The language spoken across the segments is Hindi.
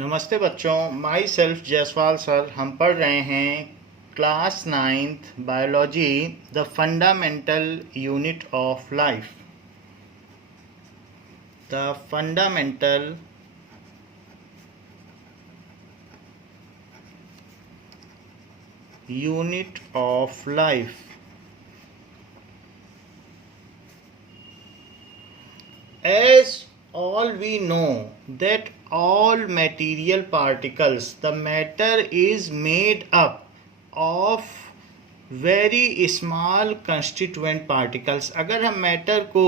नमस्ते बच्चों, माई सेल्फ जयसवाल सर। हम पढ़ रहे हैं class 9th biology, the fundamental unit of life. The fundamental unit of life. As all we know that all material particles, the matter is made up of very small constituent particles। अगर हम मैटर को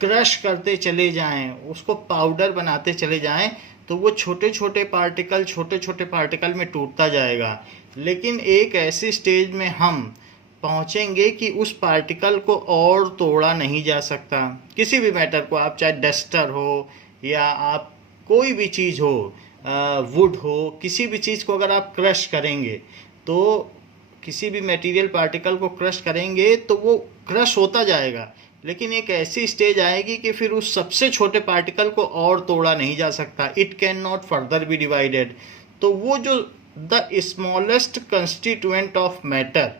क्रश करते चले जाएं, उसको पाउडर बनाते चले जाएं, तो वो छोटे छोटे पार्टिकल में टूटता जाएगा। लेकिन एक ऐसी स्टेज में हम पहुंचेंगे कि उस पार्टिकल को और तोड़ा नहीं जा सकता। किसी भी मैटर को, आप चाहे डस्टर हो या आप कोई भी चीज़ हो, वुड हो, किसी भी चीज़ को अगर आप क्रश करेंगे, तो किसी भी मटेरियल पार्टिकल को क्रश करेंगे तो वो क्रश होता जाएगा। लेकिन एक ऐसी स्टेज आएगी कि फिर उस सबसे छोटे पार्टिकल को और तोड़ा नहीं जा सकता। It can not further be divided. तो वो जो the smallest constituent of matter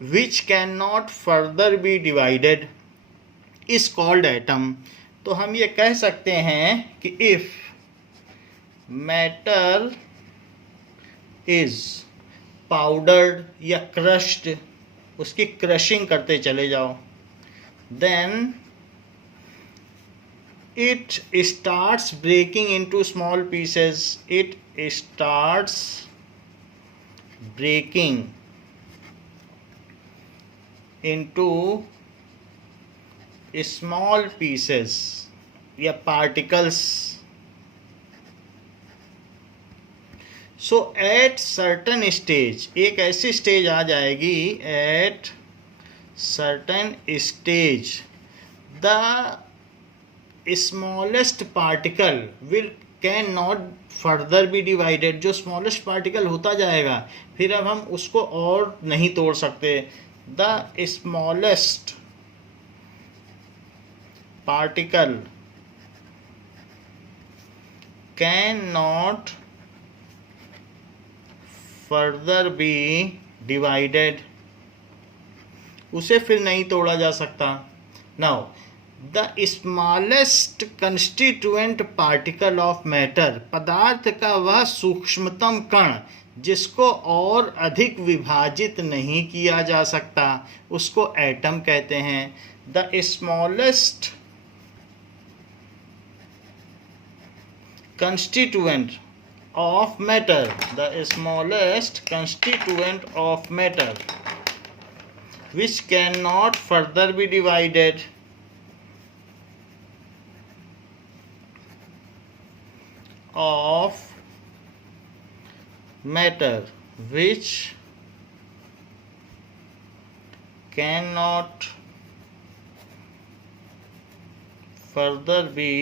which cannot further be divided is called atom। तो हम ये कह सकते हैं कि if matter is powdered या crushed, उसकी क्रशिंग करते चले जाओ, then it starts breaking into small pieces। it starts breaking into small pieces या particles। So at certain stage, एक ऐसी स्टेज आ जाएगी, at certain stage the smallest particle can not further be divided. जो स्मॉलेस्ट पार्टिकल होता जाएगा, फिर अब हम उसको और नहीं तोड़ सकते। The smallest particle cannot further be divided। उसे फिर नहीं तोड़ा जा सकता। Now the smallest constituent particle of matter, पदार्थ का वह सूक्ष्मतम कण जिसको और अधिक विभाजित नहीं किया जा सकता, उसको एटम कहते हैं। The smallest constituent of matter, the smallest constituent of matter which can not further be divided of matter which cannot further be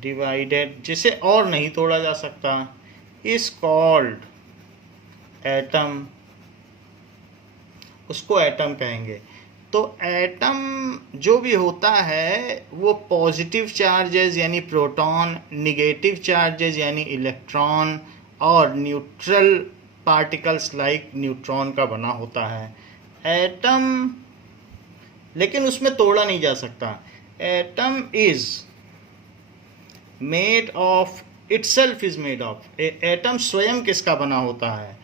divided, जिसे और नहीं तोड़ा जा सकता, is called atom। उसको एटम कहेंगे। तो एटम जो भी होता है वो पॉजिटिव चार्जेस यानी प्रोटॉन, निगेटिव चार्जेस यानी इलेक्ट्रॉन और न्यूट्रल पार्टिकल्स लाइक न्यूट्रॉन का बना होता है। एटम, लेकिन उसमें तोड़ा नहीं जा सकता। Atom is made of, itself is made of. Atom स्वयं किसका बना होता है?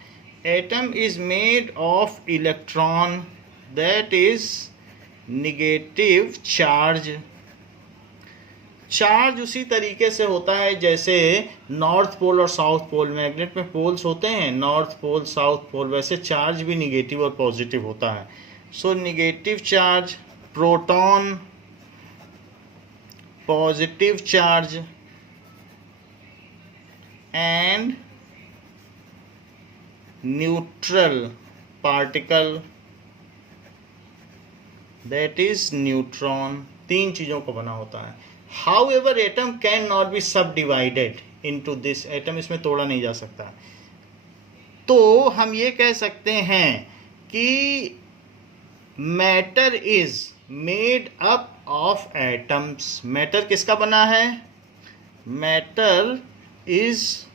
Atom is made of electron, that is negative charge। Charge उसी तरीके से होता है जैसे नॉर्थ पोल और साउथ पोल, मैग्नेट में पोल्स होते हैं, नॉर्थ पोल साउथ पोल, वैसे चार्ज भी निगेटिव और पॉजिटिव होता है। So negative charge, proton, positive charge and neutral particle that is neutron, तीन चीज़ों को बना होता है। However, atom can not be subdivided into this। atom इसमें तोड़ा नहीं जा सकता। तो हम ये कह सकते हैं कि matter is made up of atoms। matter किसका बना है? matter is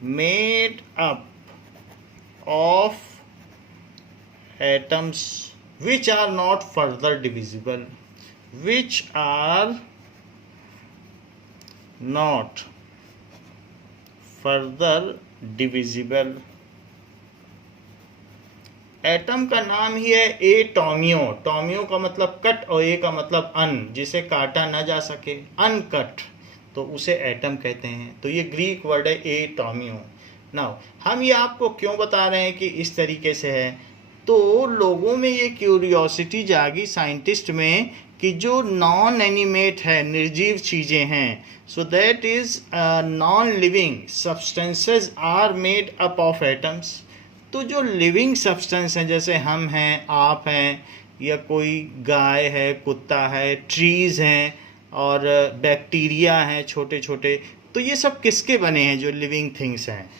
made up of atoms which are not further divisible, which are not further divisible. Atom का नाम ही है एटोमियो. टोमियो का मतलब कट और ए का मतलब अन, जिसे काटा ना जा सके, अनकट, तो उसे एटम कहते हैं. तो ये ग्रीक वर्ड है एटोमियो. नाउ हम ये आपको क्यों बता रहे हैं कि इस तरीके से है, तो लोगों में ये क्यूरियोसिटी जागी साइंटिस्ट में कि जो नॉन एनिमेट है, निर्जीव चीज़ें हैं, so that is non living substances are made up of atoms. तो जो लिविंग सब्सटेंस हैं, जैसे हम हैं, आप हैं, या कोई गाय है, कुत्ता है, ट्रीज़ हैं और बैक्टीरिया हैं छोटे छोटे, तो ये सब किसके बने हैं जो लिविंग थिंग्स हैं?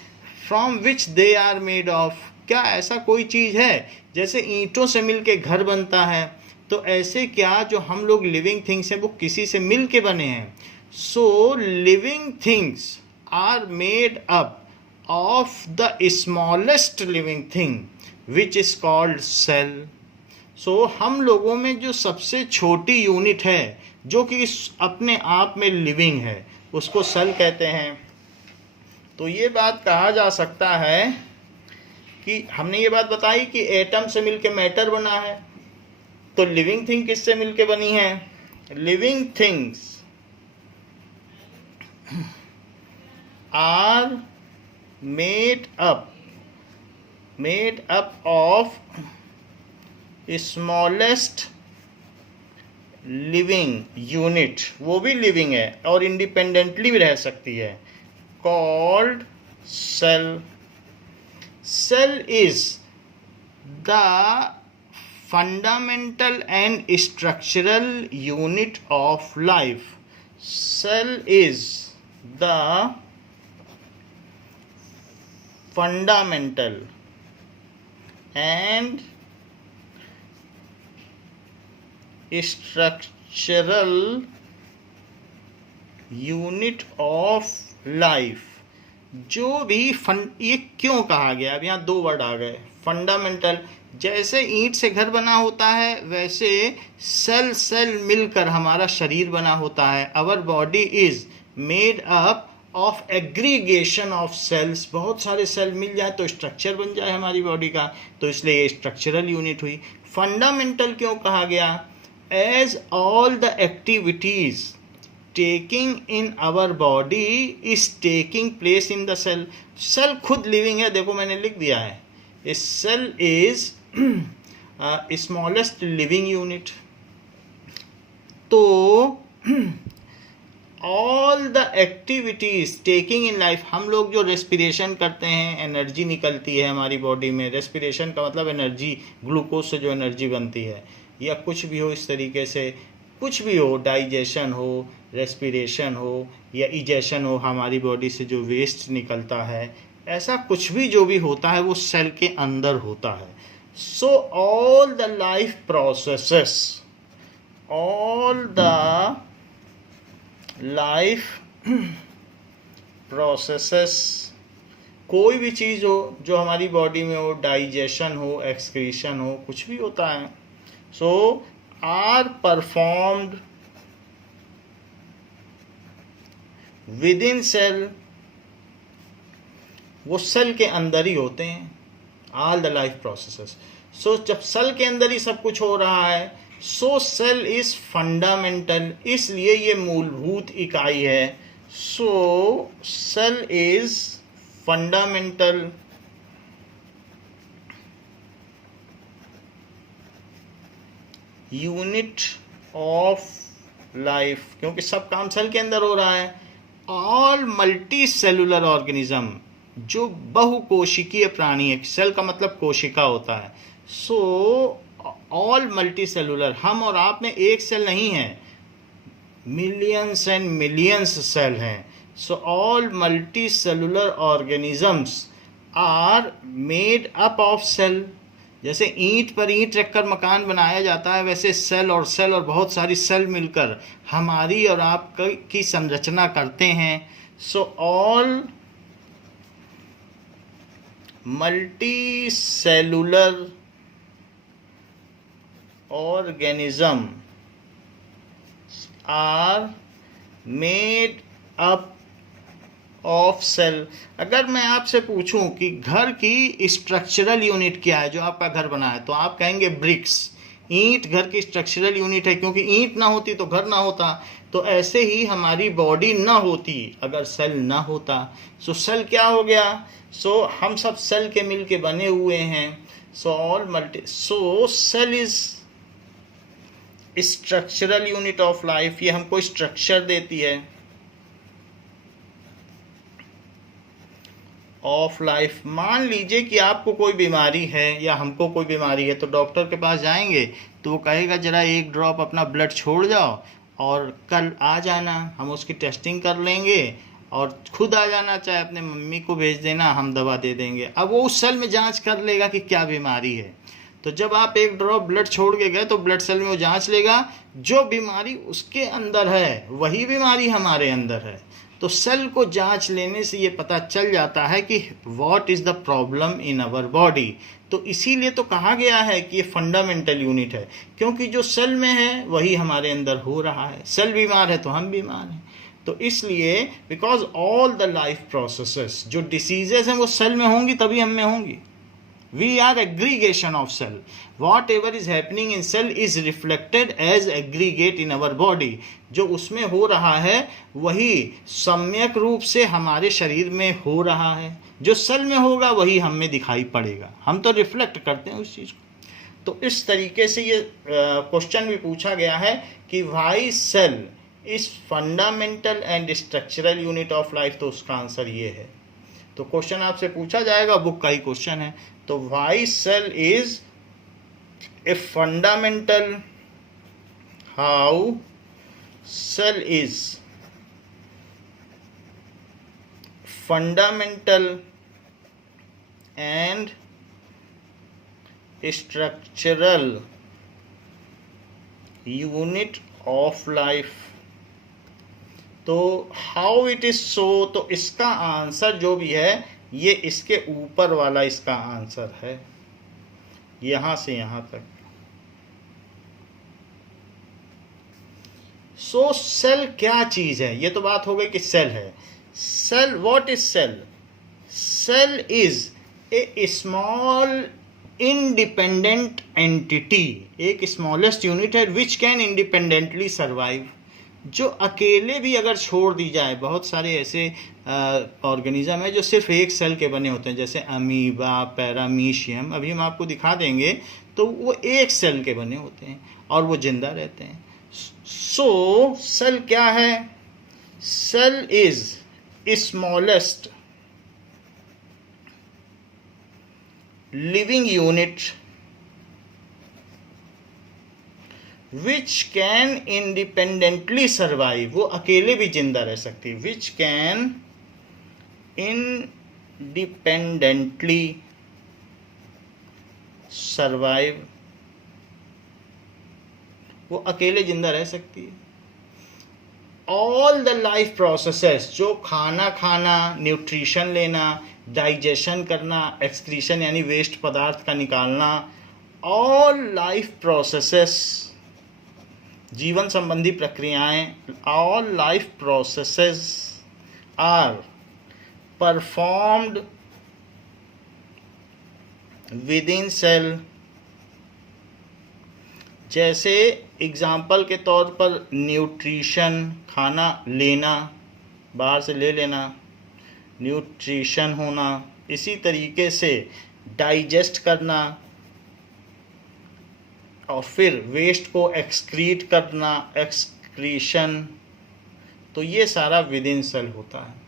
From which they are made of. क्या ऐसा कोई चीज़ है जैसे ईंटों से मिल के घर बनता है, तो ऐसे क्या जो हम लोग लिविंग थिंग्स हैं वो किसी से मिल के बने हैं? So living things are made up of the smallest living thing which is called cell. So हम लोगों में जो सबसे छोटी यूनिट है जो कि अपने आप में लिविंग है, उसको सेल कहते हैं. तो ये बात कहा जा सकता है कि हमने ये बात बताई कि एटम से मिलके मैटर बना है, तो लिविंग थिंग किससे मिलके बनी है? Living things are made up of smallest living unit, वो भी लिविंग है और इंडिपेंडेंटली भी रह सकती है, called cell. Cell is the fundamental and structural unit of life. Cell is the fundamental and structural unit of life. जो भी ये क्यों कहा गया? अब यहाँ दो वर्ड आ गए, फंडामेंटल. जैसे ईंट से घर बना होता है, वैसे सेल सेल मिलकर हमारा शरीर बना होता है. Our body is made up of aggregation of cells. बहुत सारे सेल मिल जाए तो स्ट्रक्चर बन जाए हमारी बॉडी का, तो इसलिए ये स्ट्रक्चरल यूनिट हुई. फंडामेंटल क्यों कहा गया? As all the activities taking in our body is taking place in the cell. Cell खुद लिविंग है, देखो मैंने लिख दिया है, a cell is smallest living unit. तो all the activities taking in life, हम लोग जो रेस्पिरेशन करते हैं, एनर्जी निकलती है हमारी बॉडी में. रेस्पिरेशन का मतलब एनर्जी, ग्लूकोज से जो एनर्जी बनती है, या कुछ भी हो इस तरीके से, कुछ भी हो, डाइजेशन हो, रेस्पिरेशन हो, या इजेशन हो, हमारी बॉडी से जो वेस्ट निकलता है, ऐसा कुछ भी जो भी होता है वो सेल के अंदर होता है. सो all the life processes, all the life processes, कोई भी चीज़ हो जो हमारी बॉडी में हो, डाइजेशन हो, एक्सक्रीशन हो, कुछ भी होता है, so are performed within cell. वो सेल के अंदर ही होते हैं. All the life processes. So जब सेल के अंदर ही सब कुछ हो रहा है, सो सेल इज फंडामेंटल, इसलिए ये मूलभूत इकाई है. So cell is fundamental unit of life, क्योंकि सब काम सेल के अंदर हो रहा है. ऑल मल्टी सेलुलर ऑर्गेनिज्म, जो बहुकोशिकीय प्राणी है, सेल का मतलब कोशिका होता है. सो ऑल मल्टी सेलुलर, हम और आप में एक सेल नहीं है, मिलियंस एंड मिलियंस सेल हैं. So all multi cellular organisms are made up of cell. जैसे ईंट पर ईंट रखकर मकान बनाया जाता है, वैसे सेल और बहुत सारी सेल मिलकर हमारी और आप की संरचना करते हैं। So all multi cellular organism are made up of cell. अगर मैं आपसे पूछूं कि घर की स्ट्रक्चरल यूनिट क्या है, जो आपका घर बना है, तो आप कहेंगे ब्रिक्स। ईंट घर की स्ट्रक्चरल यूनिट है, क्योंकि ईंट ना होती तो घर ना होता। तो ऐसे ही हमारी बॉडी ना होती अगर सेल ना होता। सो सेल क्या हो गया? सो हम सब सेल के मिल के बने हुए हैं। So cell is structural unit of life. ये हमको स्ट्रक्चर देती है ऑफ लाइफ। मान लीजिए कि आपको कोई बीमारी है या हमको कोई बीमारी है, तो डॉक्टर के पास जाएंगे तो वो कहेगा जरा एक ड्रॉप अपना ब्लड छोड़ जाओ और कल आ जाना, हम उसकी टेस्टिंग कर लेंगे, और खुद आ जाना, चाहे अपने मम्मी को भेज देना, हम दवा दे देंगे। अब वो उस सेल में जांच कर लेगा कि क्या बीमारी है। तो जब आप एक ड्रॉप ब्लड छोड़ के गए तो ब्लड सेल में वो जांच लेगा, जो बीमारी उसके अंदर है वही बीमारी हमारे अंदर है। तो सेल को जांच लेने से ये पता चल जाता है कि what is the problem in our body. तो इसीलिए तो कहा गया है कि ये फंडामेंटल यूनिट है, क्योंकि जो सेल में है वही हमारे अंदर हो रहा है। सेल बीमार है तो हम बीमार हैं। तो इसलिए because all the life processes, जो डिसीजेस हैं वो सेल में होंगी तभी हम में होंगी। We are aggregation of cell. Whatever is happening in cell is reflected as aggregate in our body. जो उसमें हो रहा है वही सम्यक रूप से हमारे शरीर में हो रहा है। जो सेल में होगा वही हम में दिखाई पड़ेगा, हम तो रिफ्लेक्ट करते हैं उस चीज़ को। तो इस तरीके से ये क्वेश्चन भी पूछा गया है कि why cell is fundamental and structural unit of life. तो उसका आंसर ये है। तो क्वेश्चन आपसे पूछा जाएगा, बुक का ही क्वेश्चन है। तो why cell is a fundamental, how cell is fundamental and structural unit of life. तो हाउ इट इज सो, तो इसका आंसर जो भी है ये इसके ऊपर वाला इसका आंसर है, यहां से यहां तक। सो सेल क्या चीज है? ये तो बात हो गई कि सेल है। Cell, what is cell? Cell is a small independent entity, एक स्मॉलेस्ट यूनिट है विच कैन इंडिपेंडेंटली सर्वाइव, जो अकेले भी अगर छोड़ दी जाए। बहुत सारे ऐसे ऑर्गेनिज्म है जो सिर्फ एक सेल के बने होते हैं, जैसे अमीबा, पैरामीशियम, अभी हम आपको दिखा देंगे। तो वो एक सेल के बने होते हैं और वो जिंदा रहते हैं। सो सेल क्या है? Cell is smallest living unit which can independently survive, वो अकेले भी जिंदा रह सकती है। विच कैन इंडिपेंडेंटली सर्वाइव, वो अकेले जिंदा रह सकती है। ऑल द लाइफ प्रोसेसेस, जो खाना खाना, न्यूट्रिशन लेना, डाइजेशन करना, एक्सक्रीशन यानी वेस्ट पदार्थ का निकालना, ऑल लाइफ प्रोसेसेस, जीवन संबंधी प्रक्रियाएं, all life processes are performed within cell. जैसे एग्जाम्पल के तौर पर न्यूट्रिशन, खाना लेना, बाहर से ले लेना, न्यूट्रिशन होना। इसी तरीके से डाइजेस्ट करना और फिर वेस्ट को एक्सक्रीट करना, एक्सक्रीशन। तो ये सारा विद इन सेल होता है।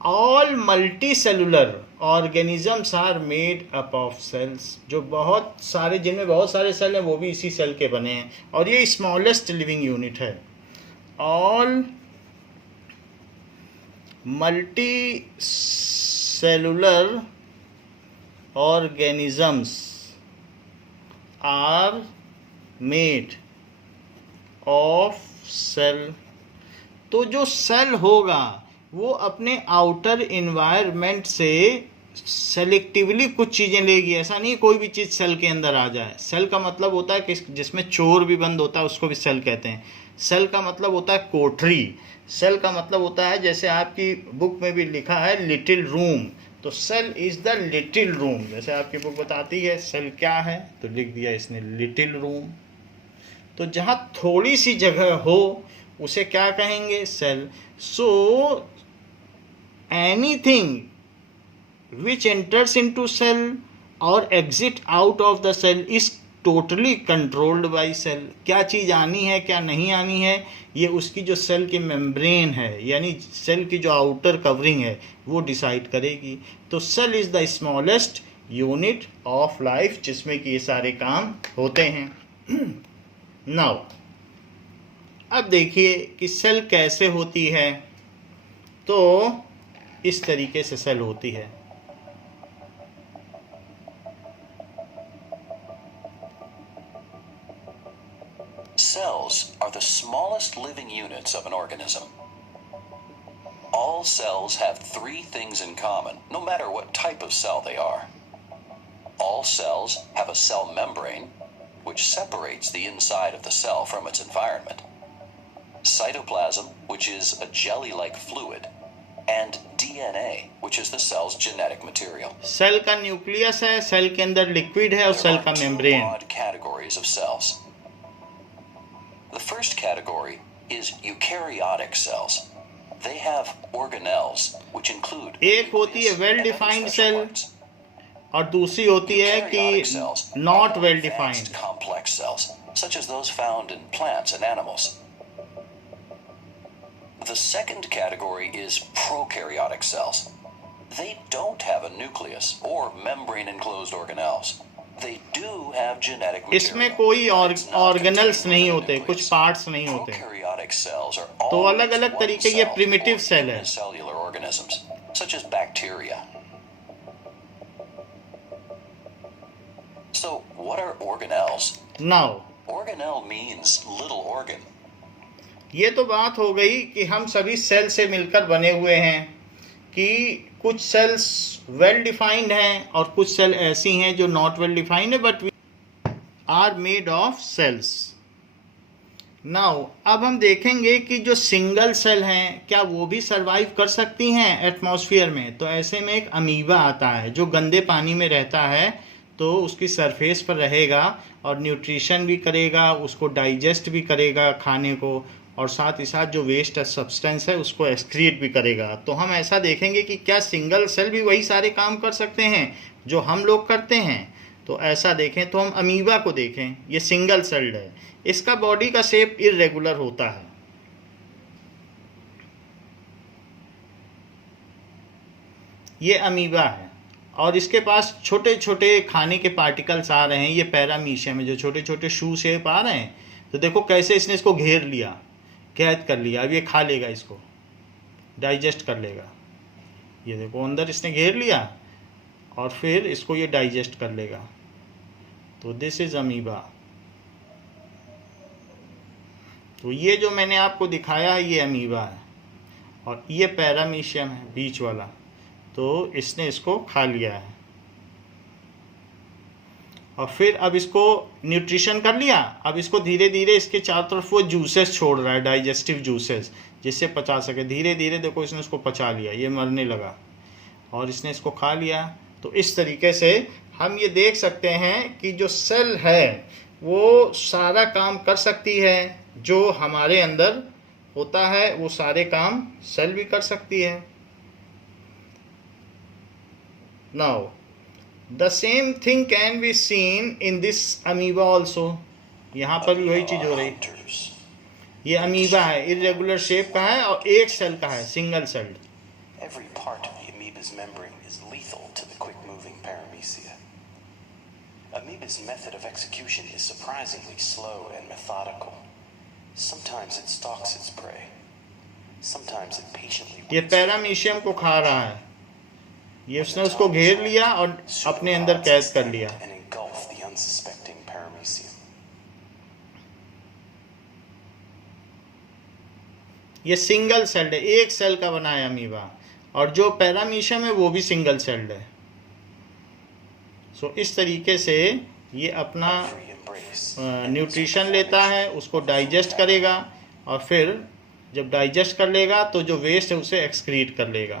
All multi cellular organisms are made up of cells, जो बहुत सारे, जिनमें बहुत सारे सेल हैं, वो भी इसी सेल के बने हैं, और ये स्मॉलेस्ट लिविंग यूनिट है। All multi cellular organisms are made of cell। तो जो सेल होगा वो अपने आउटर इन्वायरमेंट से सेलेक्टिवली कुछ चीज़ें लेगी। ऐसा नहीं कोई भी चीज़ सेल के अंदर आ जाए। सेल का मतलब होता है कि जिसमें चोर भी बंद होता है उसको भी सेल कहते हैं। सेल का मतलब होता है कोठरी। सेल का मतलब होता है जैसे आपकी बुक में भी लिखा है लिटिल रूम, तो cell is the little room. जैसे आपकी बुक बताती है सेल क्या है, तो लिख दिया इसने लिटिल रूम। तो जहाँ थोड़ी सी जगह हो उसे क्या कहेंगे? Cell. So anything which enters into cell or exit out of the cell is totally controlled by cell। क्या चीज़ आनी है क्या नहीं आनी है ये उसकी जो सेल की मेम्ब्रेन है यानी सेल की जो आउटर कवरिंग है वो डिसाइड करेगी। तो cell is the smallest unit of life जिसमें कि ये सारे काम होते हैं। नाउ अब देखिए कि सेल कैसे होती है। तो इस तरीके से सेल होती है। Cells are the smallest living units of an organism. All cells have three things in common, no matter what type of cell they are. All cells have a cell membrane, which separates the inside of the cell from its environment. Cytoplasm, which is a jelly-like fluid, and DNA, which is the cell's genetic material. Cell का न्यूक्लियस है, सेल के अंदर लिक्विड है और सेल का membrane. There are two broad categories of cells. The first category is eukaryotic cells. They have organelles, which include एक होती है वेल डिफाइंड सेल और दूसरी होती है कि not well defined. complex cells, such as those found in plants and animals. The second category is prokaryotic cells. They don't have a nucleus or membrane-enclosed organelles. They do have genetic material. इसमें कोई ऑर्गेनल्स नहीं होते, कुछ पार्ट्स नहीं होते। Prokaryotic cells are तो अलग अलग तरीके ये प्रिमिटिव सेल है। cellular organisms, such as bacteria. So, what are organelles? Now, Organelle means little organ. ये तो बात हो गई कि हम सभी सेल से मिलकर बने हुए हैं कि कुछ सेल्स वेल डिफाइंड हैं और कुछ सेल ऐसी हैं जो नॉट वेल डिफाइंड है but are made of cells. Now अब हम देखेंगे कि जो सिंगल सेल हैं क्या वो भी सरवाइव कर सकती हैं एटमॉस्फेयर में। तो ऐसे में एक अमीबा आता है जो गंदे पानी में रहता है, तो उसकी सरफेस पर रहेगा और न्यूट्रिशन भी करेगा, उसको डाइजेस्ट भी करेगा खाने को, और साथ ही साथ जो वेस्ट सब्सटेंस है उसको एक्सक्रीट भी करेगा। तो हम ऐसा देखेंगे कि क्या सिंगल सेल भी वही सारे काम कर सकते हैं जो हम लोग करते हैं। तो ऐसा देखें तो हम अमीबा को देखें, ये सिंगल सेल्ड है। इसका बॉडी का शेप इरेगुलर होता है। ये अमीबा है और इसके पास छोटे छोटे खाने के पार्टिकल्स आ रहे हैं। ये पैरामीशियम में जो छोटे छोटे शू शेप आ रहे हैं, तो देखो कैसे इसने इसको घेर लिया, कैद कर लिया। अब ये खा लेगा, इसको डाइजेस्ट कर लेगा। ये देखो अंदर इसने घेर लिया और फिर इसको ये डाइजेस्ट कर लेगा। तो दिस इज अमीबा। तो ये जो मैंने आपको दिखाया है ये अमीबा है और ये पैरामीशियम है बीच वाला, तो इसने इसको खा लिया है और फिर अब इसको न्यूट्रिशन कर लिया। अब इसको धीरे धीरे इसके चारों तरफ वो जूसेस छोड़ रहा है, डाइजेस्टिव जूसेस, जिससे पचा सके। धीरे धीरे देखो इसने उसको पचा लिया, ये मरने लगा और इसने इसको खा लिया। तो इस तरीके से हम ये देख सकते हैं कि जो सेल है वो सारा काम कर सकती है। जो हमारे अंदर होता है वो सारे काम सेल भी कर सकती है। Now The same thing can be seen in this amoeba also। यहाँ पर भी वही चीज हो रही। ये अमीबा है, इरेगुलर शेप का है और एक सेल का है, single celled. Every part of the amoeba's membrane is lethal to the quick-moving paramecia. Amoeba's method of execution is surprisingly slow and methodical. Sometimes it stalks its prey. Sometimes it patiently ये पैरामीशियम को खा रहा है ये उसने उसको घेर लिया और अपने अंदर कैद कर लिया। And engulf the unsuspecting paramecium. ये सिंगल सेल्ड है, एक सेल का बना है अमीबा, और जो पैरामीशियम है वो भी सिंगल सेल्ड है। सो इस तरीके से ये अपना Free embrace. न्यूट्रिशन लेता है, उसको डाइजेस्ट करेगा, और फिर जब डाइजेस्ट कर लेगा तो जो वेस्ट है उसे एक्सक्रीट कर लेगा।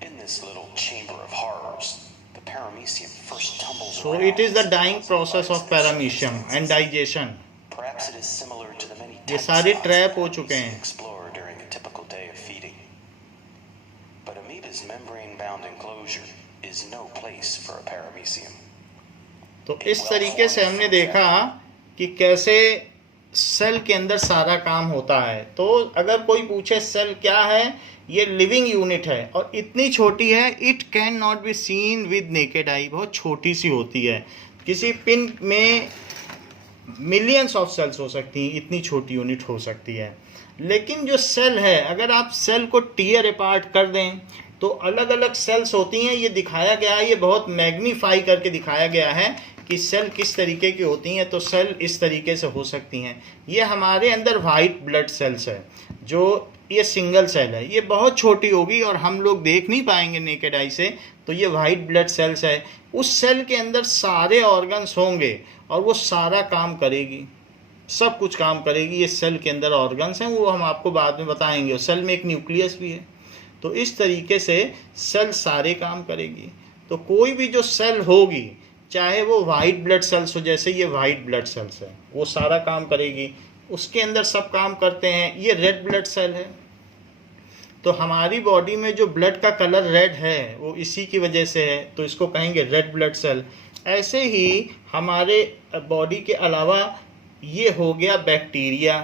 In this little chamber of horrors, the paramecium first tumbles So around. it is the dying process of paramecium and digestion. Perhaps it is similar to the many ये tight सारे spots trap that हो चुके paramecium हैं। explore during a typical day of feeding. But amoeba's membrane-bound enclosure is no place for a paramecium. तो इस तरीके से हमने देखा कि कैसे सेल के अंदर सारा काम होता है। तो अगर कोई पूछे सेल क्या है, ये लिविंग यूनिट है और इतनी छोटी है, it can not be seen with naked आई, बहुत छोटी सी होती है। किसी पिन में मिलियंस ऑफ सेल्स हो सकती हैं, इतनी छोटी यूनिट हो सकती है। लेकिन जो सेल है, अगर आप सेल को टीयर अपार्ट कर दें तो अलग अलग सेल्स होती हैं। ये दिखाया गया है, ये बहुत मैग्नीफाई करके दिखाया गया है कि सेल किस तरीके की होती हैं। तो सेल इस तरीके से हो सकती हैं। ये हमारे अंदर वाइट ब्लड सेल्स है, जो ये सिंगल सेल है, ये बहुत छोटी होगी और हम लोग देख नहीं पाएंगे नेकेड आई से। तो ये वाइट ब्लड सेल्स है, उस सेल के अंदर सारे ऑर्गन्स होंगे और वो सारा काम करेगी, सब कुछ काम करेगी। ये सेल के अंदर ऑर्गन्स हैं, वो हम आपको बाद में बताएंगे। और सेल में एक न्यूक्लियस भी है। तो इस तरीके से सेल सारे काम करेगी। तो कोई भी जो सेल होगी, चाहे वो वाइट ब्लड सेल्स हो, जैसे ये वाइट ब्लड सेल्स है, वो सारा काम करेगी, उसके अंदर सब काम करते हैं। ये रेड ब्लड सेल है, तो हमारी बॉडी में जो ब्लड का कलर रेड है वो इसी की वजह से है, तो इसको कहेंगे रेड ब्लड सेल। ऐसे ही हमारे बॉडी के अलावा ये हो गया बैक्टीरिया।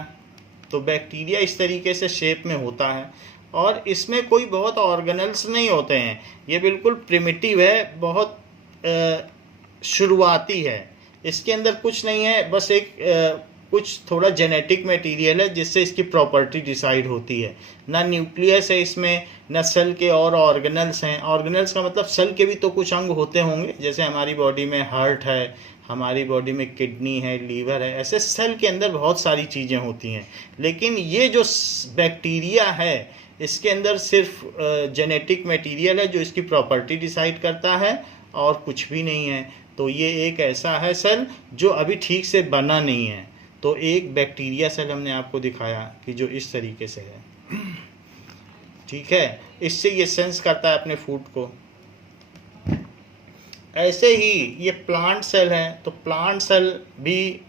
तो बैक्टीरिया इस तरीके से शेप में होता है और इसमें कोई बहुत ऑर्गेनल्स नहीं होते हैं। ये बिल्कुल प्रिमिटिव है, बहुत शुरुआती है। इसके अंदर कुछ नहीं है, बस एक कुछ थोड़ा जेनेटिक मटेरियल है जिससे इसकी प्रॉपर्टी डिसाइड होती है। ना न्यूक्लियस है इसमें, ना सेल के और ऑर्गेनल्स हैं। ऑर्गेनल्स का मतलब सेल के भी तो कुछ अंग होते होंगे, जैसे हमारी बॉडी में हार्ट है, हमारी बॉडी में किडनी है, लीवर है। ऐसे सेल के अंदर बहुत सारी चीज़ें होती हैं। लेकिन ये जो बैक्टीरिया है, इसके अंदर सिर्फ जेनेटिक मटेरियल है जो इसकी प्रॉपर्टी डिसाइड करता है और कुछ भी नहीं है। तो ये एक ऐसा है सेल जो अभी ठीक से बना नहीं है। तो एक बैक्टीरिया सेल हमने आपको दिखाया कि जो इस तरीके से है, ठीक है। इससे ये सेंस करता है अपने फूड को। ऐसे ही ये प्लांट सेल है, तो प्लांट सेल भी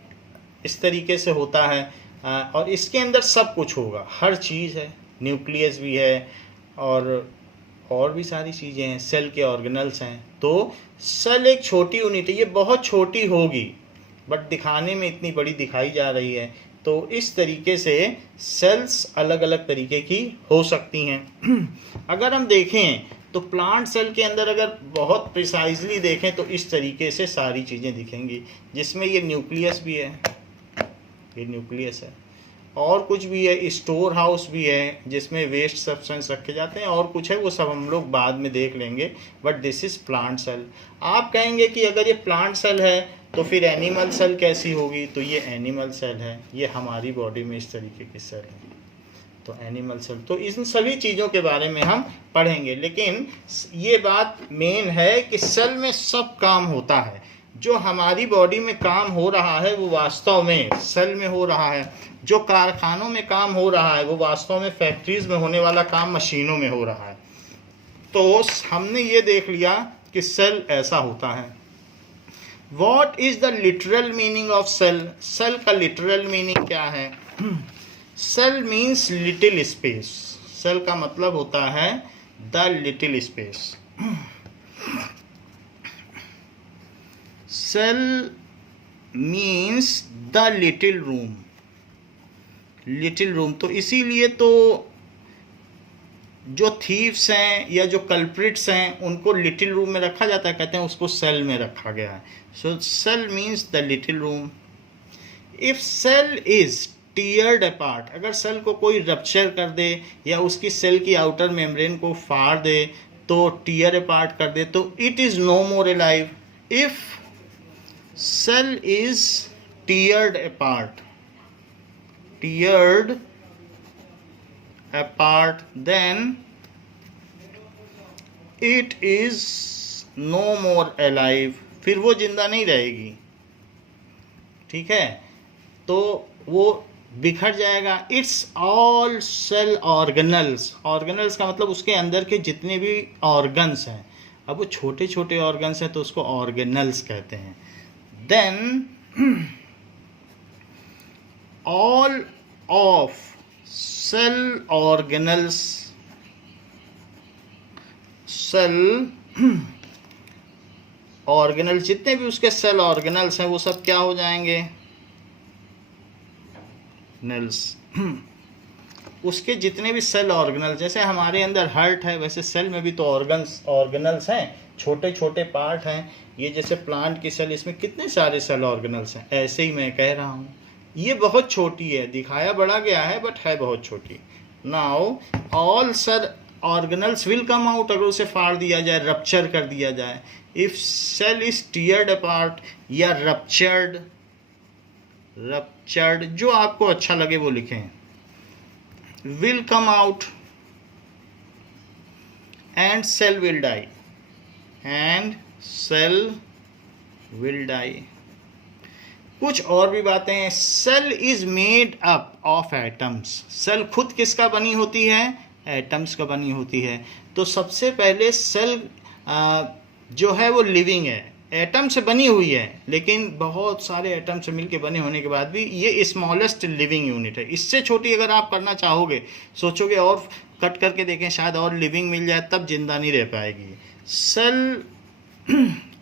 इस तरीके से होता है और इसके अंदर सब कुछ होगा, हर चीज़ है, न्यूक्लियस भी है और भी सारी चीज़ें हैं, सेल के ऑर्गेनल्स हैं। तो सेल एक छोटी यूनिट है, ये बहुत छोटी होगी बट दिखाने में इतनी बड़ी दिखाई जा रही है। तो इस तरीके से सेल्स अलग अलग तरीके की हो सकती हैं। अगर हम देखें तो प्लांट सेल के अंदर अगर बहुत प्रिसाइजली देखें तो इस तरीके से सारी चीज़ें दिखेंगी, जिसमें ये न्यूक्लियस भी है, ये न्यूक्लियस है, और कुछ भी है, स्टोर हाउस भी है जिसमें वेस्ट सब्सटेंस रखे जाते हैं, और कुछ है वो सब हम लोग बाद में देख लेंगे। But this is plant cell. आप कहेंगे कि अगर ये प्लांट सेल है तो फिर एनिमल सेल कैसी होगी? तो ये एनिमल सेल है, ये हमारी बॉडी में इस तरीके की सेल है, तो एनिमल सेल। तो इन सभी चीज़ों के बारे में हम पढ़ेंगे, लेकिन ये बात मेन है कि सेल में सब काम होता है। जो हमारी बॉडी में काम हो रहा है वो वास्तव में सेल में हो रहा है। जो कारखानों में काम हो रहा है वो वास्तव में फैक्ट्रीज में होने वाला काम मशीनों में हो रहा है। तो हमने ये देख लिया कि सेल ऐसा होता है। What is the literal meaning of cell? Cell का लिटरल मीनिंग क्या है? Cell means little space. Cell का मतलब होता है the little space. Cell means the little room, little room. तो इसीलिए तो जो थीव्स हैं या जो कल्प्रिट्स हैं उनको लिटिल रूम में रखा जाता है, कहते हैं उसको सेल में रखा गया है। So cell means the little room. If cell is teared apart, अगर सेल को कोई रप्चर कर दे या उसकी सेल की आउटर मेम्ब्रेन को फाड़ दे तो टीयर अपार्ट कर दे, तो it is no more alive. If cell is teared apart, then it is no more alive. फिर वो जिंदा नहीं रहेगी. ठीक है, तो वो बिखर जाएगा. It's all cell organelles. Organelles का मतलब उसके अंदर के जितने भी ऑर्गन्स हैं. अब वो छोटे छोटे ऑर्गन्स हैं तो उसको ऑर्गेनल्स कहते हैं. Then all of cell organelles, जितने भी उसके सेल ऑर्गेनल्स हैं वो सब क्या हो जाएंगे? नेल्स. उसके जितने भी सेल ऑर्गेनल, जैसे हमारे अंदर हार्ट है वैसे सेल में भी तो ऑर्गेनल्स हैं, छोटे छोटे पार्ट हैं. ये जैसे प्लांट की सेल, इसमें कितने सारे सेल ऑर्गेनल्स हैं. ऐसे ही मैं कह रहा हूँ ये बहुत छोटी है, दिखाया बड़ा गया है बट है बहुत छोटी. Now all cell organelles will come out अगर उसे फाड़ दिया जाए, रप्चर कर दिया जाए. If cell is teared apart या रप्चर्ड, जो आपको अच्छा लगे वो लिखें, will come out and cell will die. कुछ और भी बातें हैं. Cell is made up of atoms. Cell खुद किसका बनी होती है? एटम्स का बनी होती है. तो सबसे पहले सेल जो है वो लिविंग है, एटम से बनी हुई है, लेकिन बहुत सारे एटम से मिलके बने होने के बाद भी ये स्मॉलेस्ट लिविंग यूनिट है. इससे छोटी अगर आप करना चाहोगे, सोचोगे और कट करके देखें शायद और लिविंग मिल जाए, तब जिंदा नहीं रह पाएगी. Cell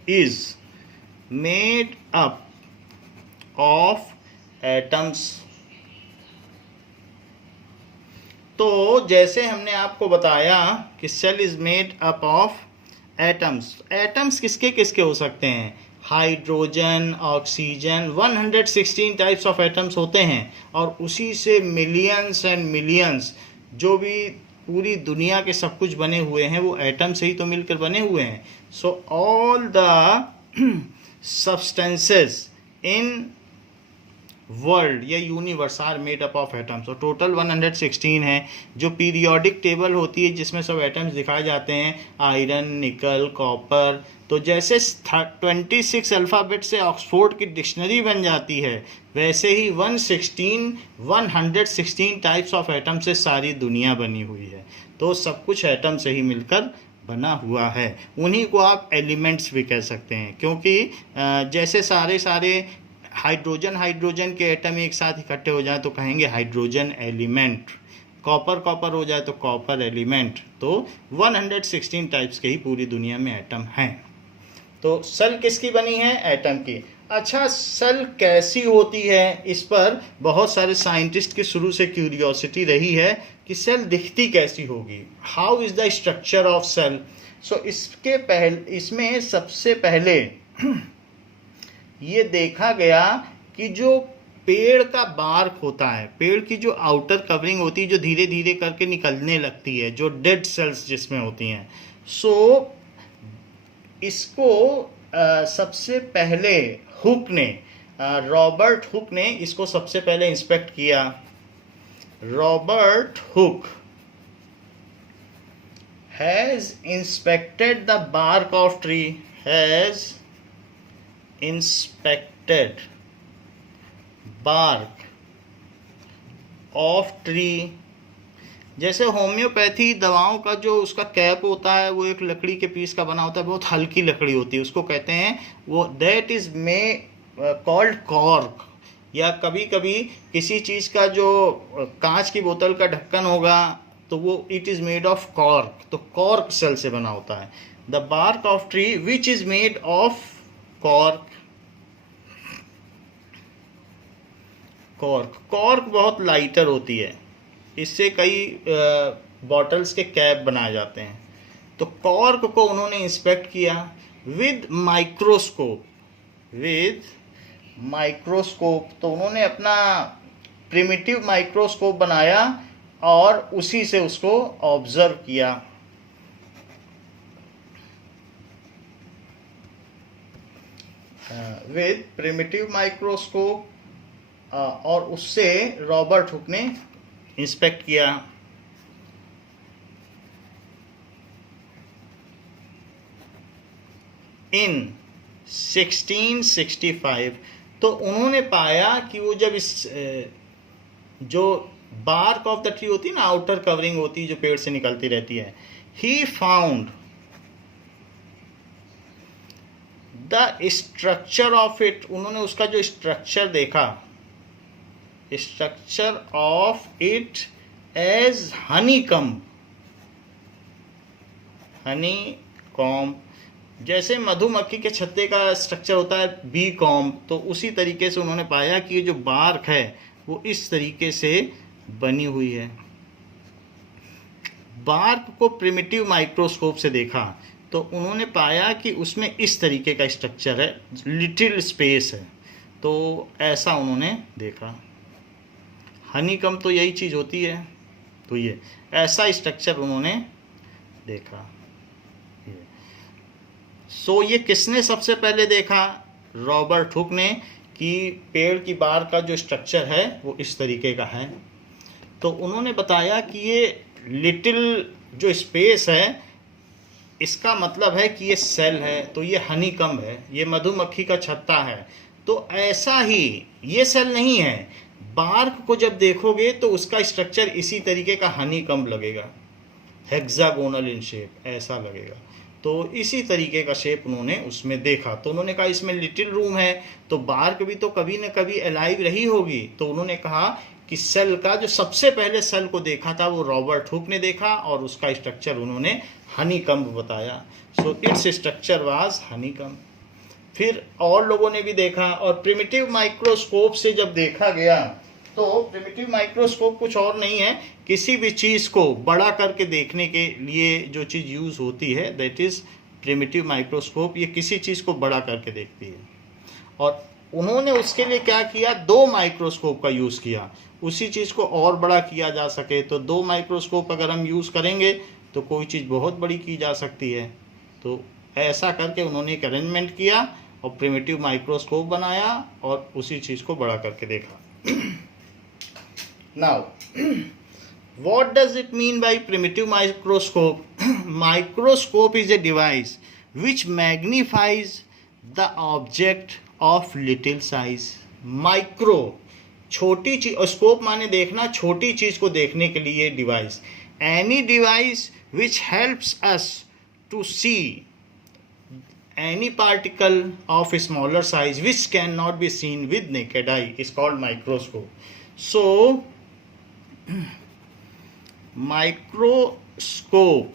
is made up of atoms. तो जैसे हमने आपको बताया कि cell is made up of atoms. Atoms किसके किसके हो सकते हैं? Hydrogen, oxygen, 116 types of atoms होते हैं. और उसी से मिलियंस एंड मिलियंस, जो भी पूरी दुनिया के सब कुछ बने हुए हैं वो एटम से ही तो मिलकर बने हुए हैं. So all the substances in world या universe are made up of atoms. और टोटल 116 है. जो पीरियोडिक टेबल होती है जिसमें सब एटम्स दिखाए जाते हैं, आयरन, निकल, कॉपर. तो जैसे 26 अल्फ़ाबेट से ऑक्सफोर्ड की डिक्शनरी बन जाती है, वैसे ही 116 टाइप्स ऑफ एटम से सारी दुनिया बनी हुई है. तो सब कुछ एटम से ही मिलकर बना हुआ है. उन्हीं को आप एलिमेंट्स भी कह सकते हैं, क्योंकि जैसे सारे हाइड्रोजन के एटम एक साथ इकट्ठे हो जाए तो कहेंगे हाइड्रोजन एलिमेंट. कॉपर हो जाए तो कॉपर एलिमेंट. तो 116 टाइप्स के ही पूरी दुनिया में एटम हैं. तो सेल किसकी बनी है? एटम की. अच्छा, सेल कैसी होती है, इस पर बहुत सारे साइंटिस्ट की शुरू से क्यूरियोसिटी रही है कि सेल दिखती कैसी होगी. How is the structure of cell. So इसमें सबसे पहले ये देखा गया कि जो पेड़ का बार्क होता है, पेड़ की जो आउटर कवरिंग होती है जो धीरे धीरे करके निकलने लगती है, जो डेड सेल्स जिसमें होती हैं, सो इसको सबसे पहले रॉबर्ट हुक ने इसको सबसे पहले इंस्पेक्ट किया. Robert Hooke has inspected the bark of tree, has inspected bark of tree. जैसे होम्योपैथी दवाओं का जो उसका कैप होता है वो एक लकड़ी के पीस का बना होता है, बहुत हल्की लकड़ी होती है, उसको कहते हैं वो दैट इज कॉल्ड कॉर्क. या कभी कभी किसी चीज़ का जो कांच की बोतल का ढक्कन होगा तो वो it is made of cork. तो कॉर्क सेल से बना होता है. The bark of tree which is made of cork बहुत लाइटर होती है, इससे कई बॉटल्स के कैप बनाए जाते हैं. तो कॉर्क को उन्होंने इंस्पेक्ट किया विद माइक्रोस्कोप. तो उन्होंने अपना प्रिमिटिव माइक्रोस्कोप बनाया और उसी से उसको ऑब्जर्व किया। विद प्रिमिटिव माइक्रोस्कोप और उससे रॉबर्ट हुक ने इंस्पेक्ट किया। इन 1665 तो उन्होंने पाया कि वो जब इस जो बार्क ऑफ द ट्री होती है ना, आउटर कवरिंग होती है जो पेड़ से निकलती रहती है, he found the structure of it, उन्होंने उसका जो स्ट्रक्चर देखा, structure of it as honeycomb, honeycomb, जैसे मधुमक्खी के छत्ते का स्ट्रक्चर होता है बी कॉम्ब, तो उसी तरीके से उन्होंने पाया कि ये जो बार्क है वो इस तरीके से बनी हुई है। बार्क को प्रिमिटिव माइक्रोस्कोप से देखा तो उन्होंने पाया कि उसमें इस तरीके का स्ट्रक्चर है, लिटिल स्पेस है, तो ऐसा उन्होंने देखा। हनीकॉम्ब तो यही चीज़ होती है, तो ये ऐसा स्ट्रक्चर उन्होंने देखा। सो ये किसने सबसे पहले देखा? रॉबर्ट हुक ने, कि पेड़ की बार का जो स्ट्रक्चर है वो इस तरीके का है। तो उन्होंने बताया कि ये लिटिल जो स्पेस है इसका मतलब है कि ये सेल है, तो ये हनीकॉम्ब है, ये मधुमक्खी का छत्ता है। तो ऐसा ही ये सेल नहीं है, बार्क को जब देखोगे तो उसका स्ट्रक्चर इसी तरीके का हनीकॉम्ब लगेगा, हेक्सागोनल इन शेप ऐसा लगेगा। तो इसी तरीके का शेप उन्होंने उसमें देखा। तो उन्होंने कहा इसमें लिटिल रूम है, तो बार्क भी तो कभी न कभी अलाइव रही होगी। तो उन्होंने कहा कि सेल का जो सबसे पहले सेल को देखा था वो रॉबर्ट हुक ने देखा और उसका स्ट्रक्चर उन्होंने हनीकॉम्ब बताया। So its structure was honeycomb. फिर और लोगों ने भी देखा, और प्रिमिटिव माइक्रोस्कोप से जब देखा गया तो प्रिमिटिव माइक्रोस्कोप कुछ और नहीं है, किसी भी चीज़ को बड़ा करके देखने के लिए जो चीज़ यूज़ होती है दैट इज़ प्रिमिटिव माइक्रोस्कोप। ये किसी चीज़ को बड़ा करके देखती है। और उन्होंने उसके लिए क्या किया, 2 माइक्रोस्कोप का यूज़ किया, उसी चीज़ को और बड़ा किया जा सके। तो 2 माइक्रोस्कोप अगर हम यूज़ करेंगे तो कोई चीज़ बहुत बड़ी की जा सकती है। तो ऐसा करके उन्होंने एक अरेंजमेंट किया और प्रिमिटिव माइक्रोस्कोप बनाया और उसी चीज़ को बड़ा करके देखा। Now, what does it mean by primitive microscope? Microscope is a device which magnifies the object of little size. Micro, छोटी चीज, स्कोप माने देखना, छोटी चीज को देखने के लिए device. Any device which helps us to see any particle of a smaller size which cannot be seen with naked eye is called microscope. So microscope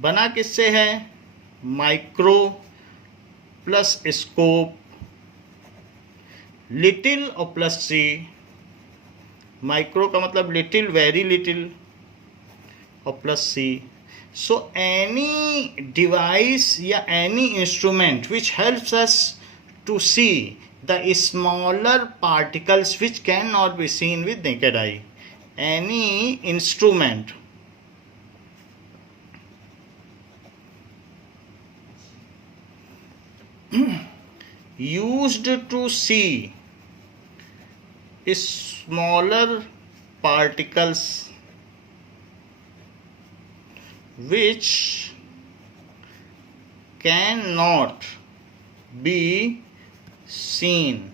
बना किससे है? माइक्रो प्लस स्कोप, लिटिल और प्लस सी। माइक्रो का मतलब लिटिल, वेरी लिटिल, और plus see. So any device या any instrument which helps us to see the smaller particles which can not be seen with naked eye. Any instrument used to see smaller particles which cannot be seen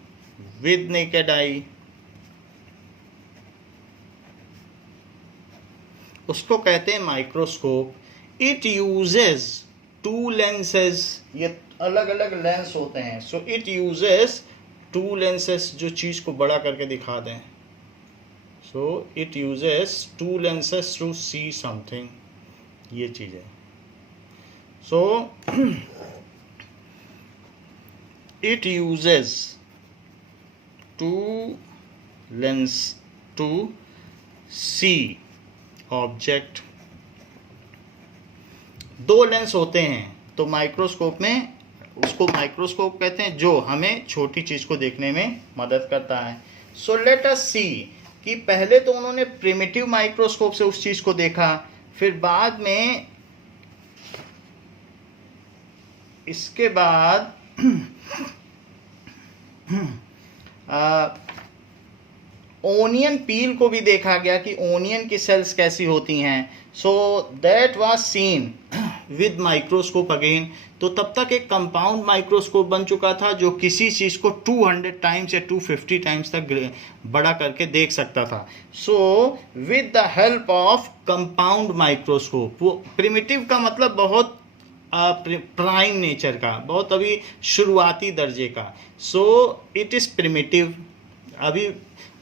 with naked eye, उसको कहते हैं माइक्रोस्कोप। इट यूजेस 2 लेंसेज, ये अलग अलग लेंस होते हैं। सो इट यूजेस 2 लेंसेज, जो चीज़ को बड़ा करके दिखा दें। So it uses 2 lenses to see something, ये चीज़ है। So it uses 2 lens to see object. 2 lens होते हैं तो माइक्रोस्कोप में, उसको माइक्रोस्कोप कहते हैं जो हमें छोटी चीज़ को देखने में मदद करता है। सो लेट अस सी कि पहले तो उन्होंने प्रिमिटिव माइक्रोस्कोप से उस चीज को देखा, फिर बाद में इसके बाद ओनियन पील को भी देखा गया कि ओनियन की सेल्स कैसी होती हैं। So that was seen with microscope again. तो तब तक एक कंपाउंड माइक्रोस्कोप बन चुका था जो किसी चीज़ को 200 टाइम्स या 250 टाइम्स तक बड़ा करके देख सकता था। So with the help of compound microscope, वो प्रिमिटिव का मतलब बहुत प्राइम नेचर का, बहुत अभी शुरुआती दर्जे का। सो इट इज़ प्रिमिटिव, अभी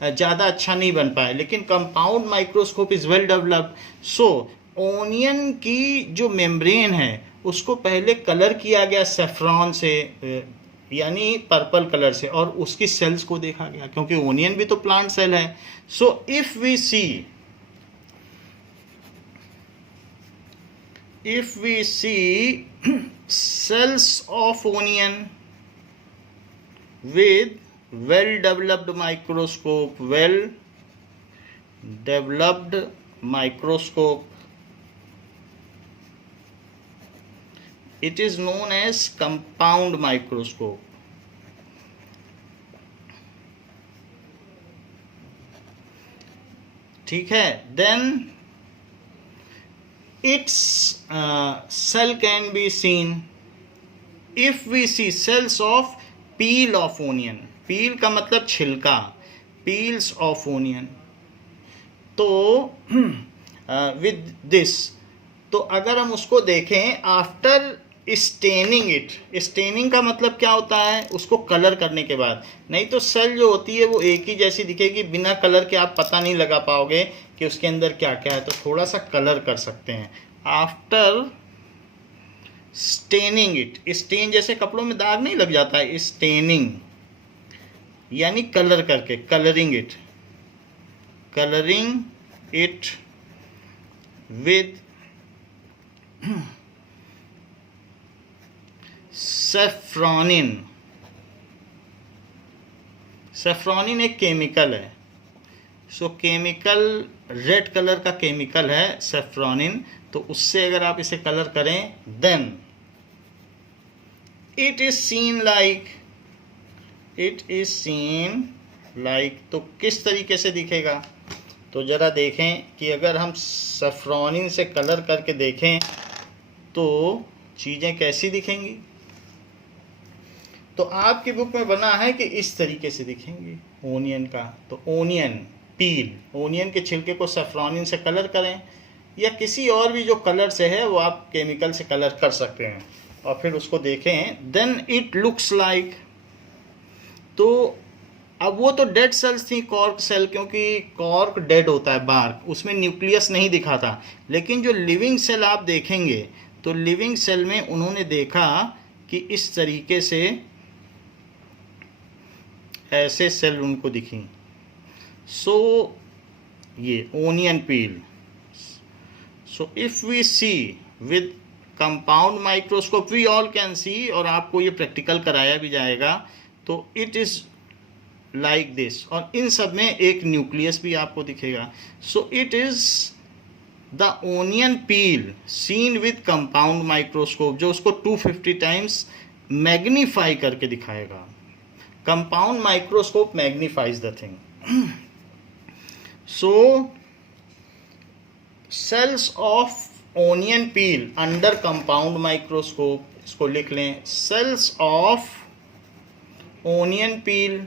ज़्यादा अच्छा नहीं बन पाया, लेकिन compound microscope is well developed. So onion की जो मेम्ब्रेन है उसको पहले कलर किया गया सेफ्रॉन से, यानी पर्पल कलर से, और उसकी सेल्स को देखा गया क्योंकि ओनियन भी तो प्लांट सेल है। So if we see cells of onion with well developed microscope, it is known as compound microscope. ठीक है, then its cell can be seen if we see cells of peel of onion. peel का मतलब छिलका, peels of onion. तो with this, तो अगर हम उसको देखें आफ्टर स्टेनिंग इट, स्टेनिंग का मतलब क्या होता है, उसको कलर करने के बाद। नहीं तो सेल जो होती है वो एक ही जैसी दिखेगी, बिना कलर के आप पता नहीं लगा पाओगे कि उसके अंदर क्या क्या है, तो थोड़ा सा कलर कर सकते हैं आफ्टर स्टेनिंग इट। स्टेन जैसे कपड़ों में दाग नहीं लग जाता है, स्टेनिंग यानी कलर करके, colouring it with safranin. Safranin एक केमिकल है। सो केमिकल, रेड कलर का केमिकल है सेफ्रॉनिन, तो उससे अगर आप इसे कलर करें then it is seen like, तो किस तरीके से दिखेगा, तो ज़रा देखें कि अगर हम सेफ्रॉनिन से कलर करके देखें तो चीज़ें कैसी दिखेंगी। तो आपकी बुक में बना है कि इस तरीके से दिखेंगी ओनियन का। तो ओनियन पील, ओनियन के छिलके को सेफ्रॉनिन से कलर करें, या किसी और भी जो कलर से है वो आप केमिकल से कलर कर सकते हैं, और फिर उसको देखें देन इट लुक्स लाइक। तो अब वो तो डेड सेल्स थी, कॉर्क सेल, क्योंकि कॉर्क डेड होता है बार्क, उसमें न्यूक्लियस नहीं दिखा था। लेकिन जो लिविंग सेल आप देखेंगे तो लिविंग सेल में उन्होंने देखा कि इस तरीके से ऐसे सेल उनको दिखी। सो ये onion peel. So if we see with compound microscope we all can see, और आपको ये प्रैक्टिकल कराया भी जाएगा, तो इट इज़ लाइक दिस, और इन सब में एक न्यूक्लियस भी आपको दिखेगा। So it is the onion peel seen with compound microscope, जो उसको 250 टाइम्स मैग्नीफाई करके दिखाएगा। Compound microscope magnifies the thing. So cells of onion peel under compound microscope, इसको लिख लें, cells of onion peel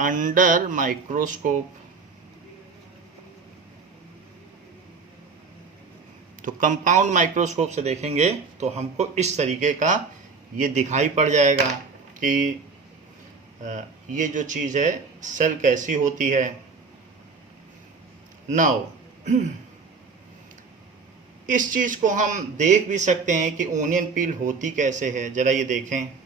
under microscope. तो कंपाउंड माइक्रोस्कोप से देखेंगे तो हमको इस तरीके का ये दिखाई पड़ जाएगा कि ये जो चीज़ है सेल कैसी होती है। नाउ इस चीज़ को हम देख भी सकते हैं कि ओनियन पील होती कैसे है, ज़रा ये देखें।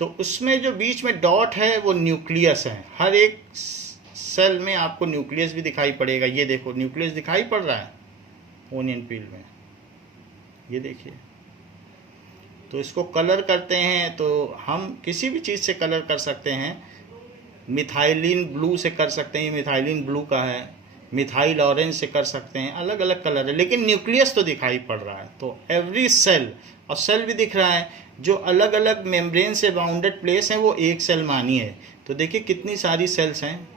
तो उसमें जो बीच में डॉट है वो न्यूक्लियस है। हर एक सेल में आपको न्यूक्लियस भी दिखाई पड़ेगा। ये देखो न्यूक्लियस दिखाई पड़ रहा है ओनियन पील में, ये देखिए। तो इसको कलर करते हैं तो हम किसी भी चीज़ से कलर कर सकते हैं। मिथाइलिन ब्लू से कर सकते हैं, ये मिथाइलिन ब्लू का है। मिथाइल ऑरेंज से कर सकते हैं, अलग अलग कलर है, लेकिन न्यूक्लियस तो दिखाई पड़ रहा है। तो एवरी सेल, और सेल भी दिख रहा है, जो अलग अलग मेम्ब्रेन से बाउंडेड प्लेस हैं वो एक सेल मानी है। तो देखिए कितनी सारी सेल्स हैं।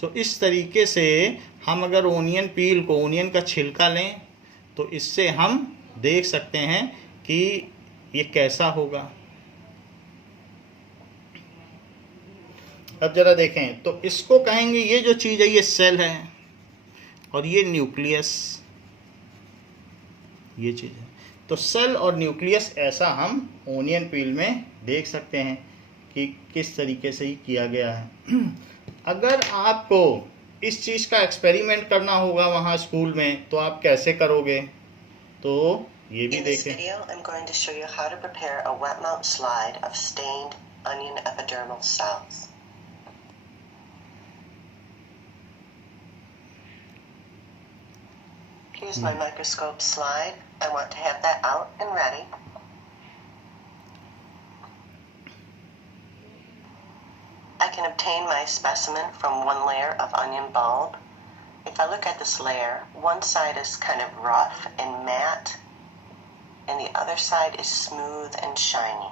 सो इस तरीके से हम अगर ओनियन पील को, ओनियन का छिलका लें तो इससे हम देख सकते हैं कि ये कैसा होगा। अब जरा देखें तो इसको कहेंगे ये जो चीज़ है ये सेल है और ये न्यूक्लियस, ये चीज़ है। तो सेल और न्यूक्लियस ऐसा हम ओनियन पील में देख सकते हैं कि किस तरीके से ही किया गया है। अगर आपको इस चीज़ का एक्सपेरिमेंट करना होगा वहाँ स्कूल में तो आप कैसे करोगे, तो ये भी In this देखें। video, I'm going to show you how to prepare a wet mount slide of stained onion epidermal cells. Here's my microscope slide. I want to have that out and ready. I can obtain my specimen from one layer of onion bulb. If I look at this layer, one side is kind of rough and matte, and the other side is smooth and shiny.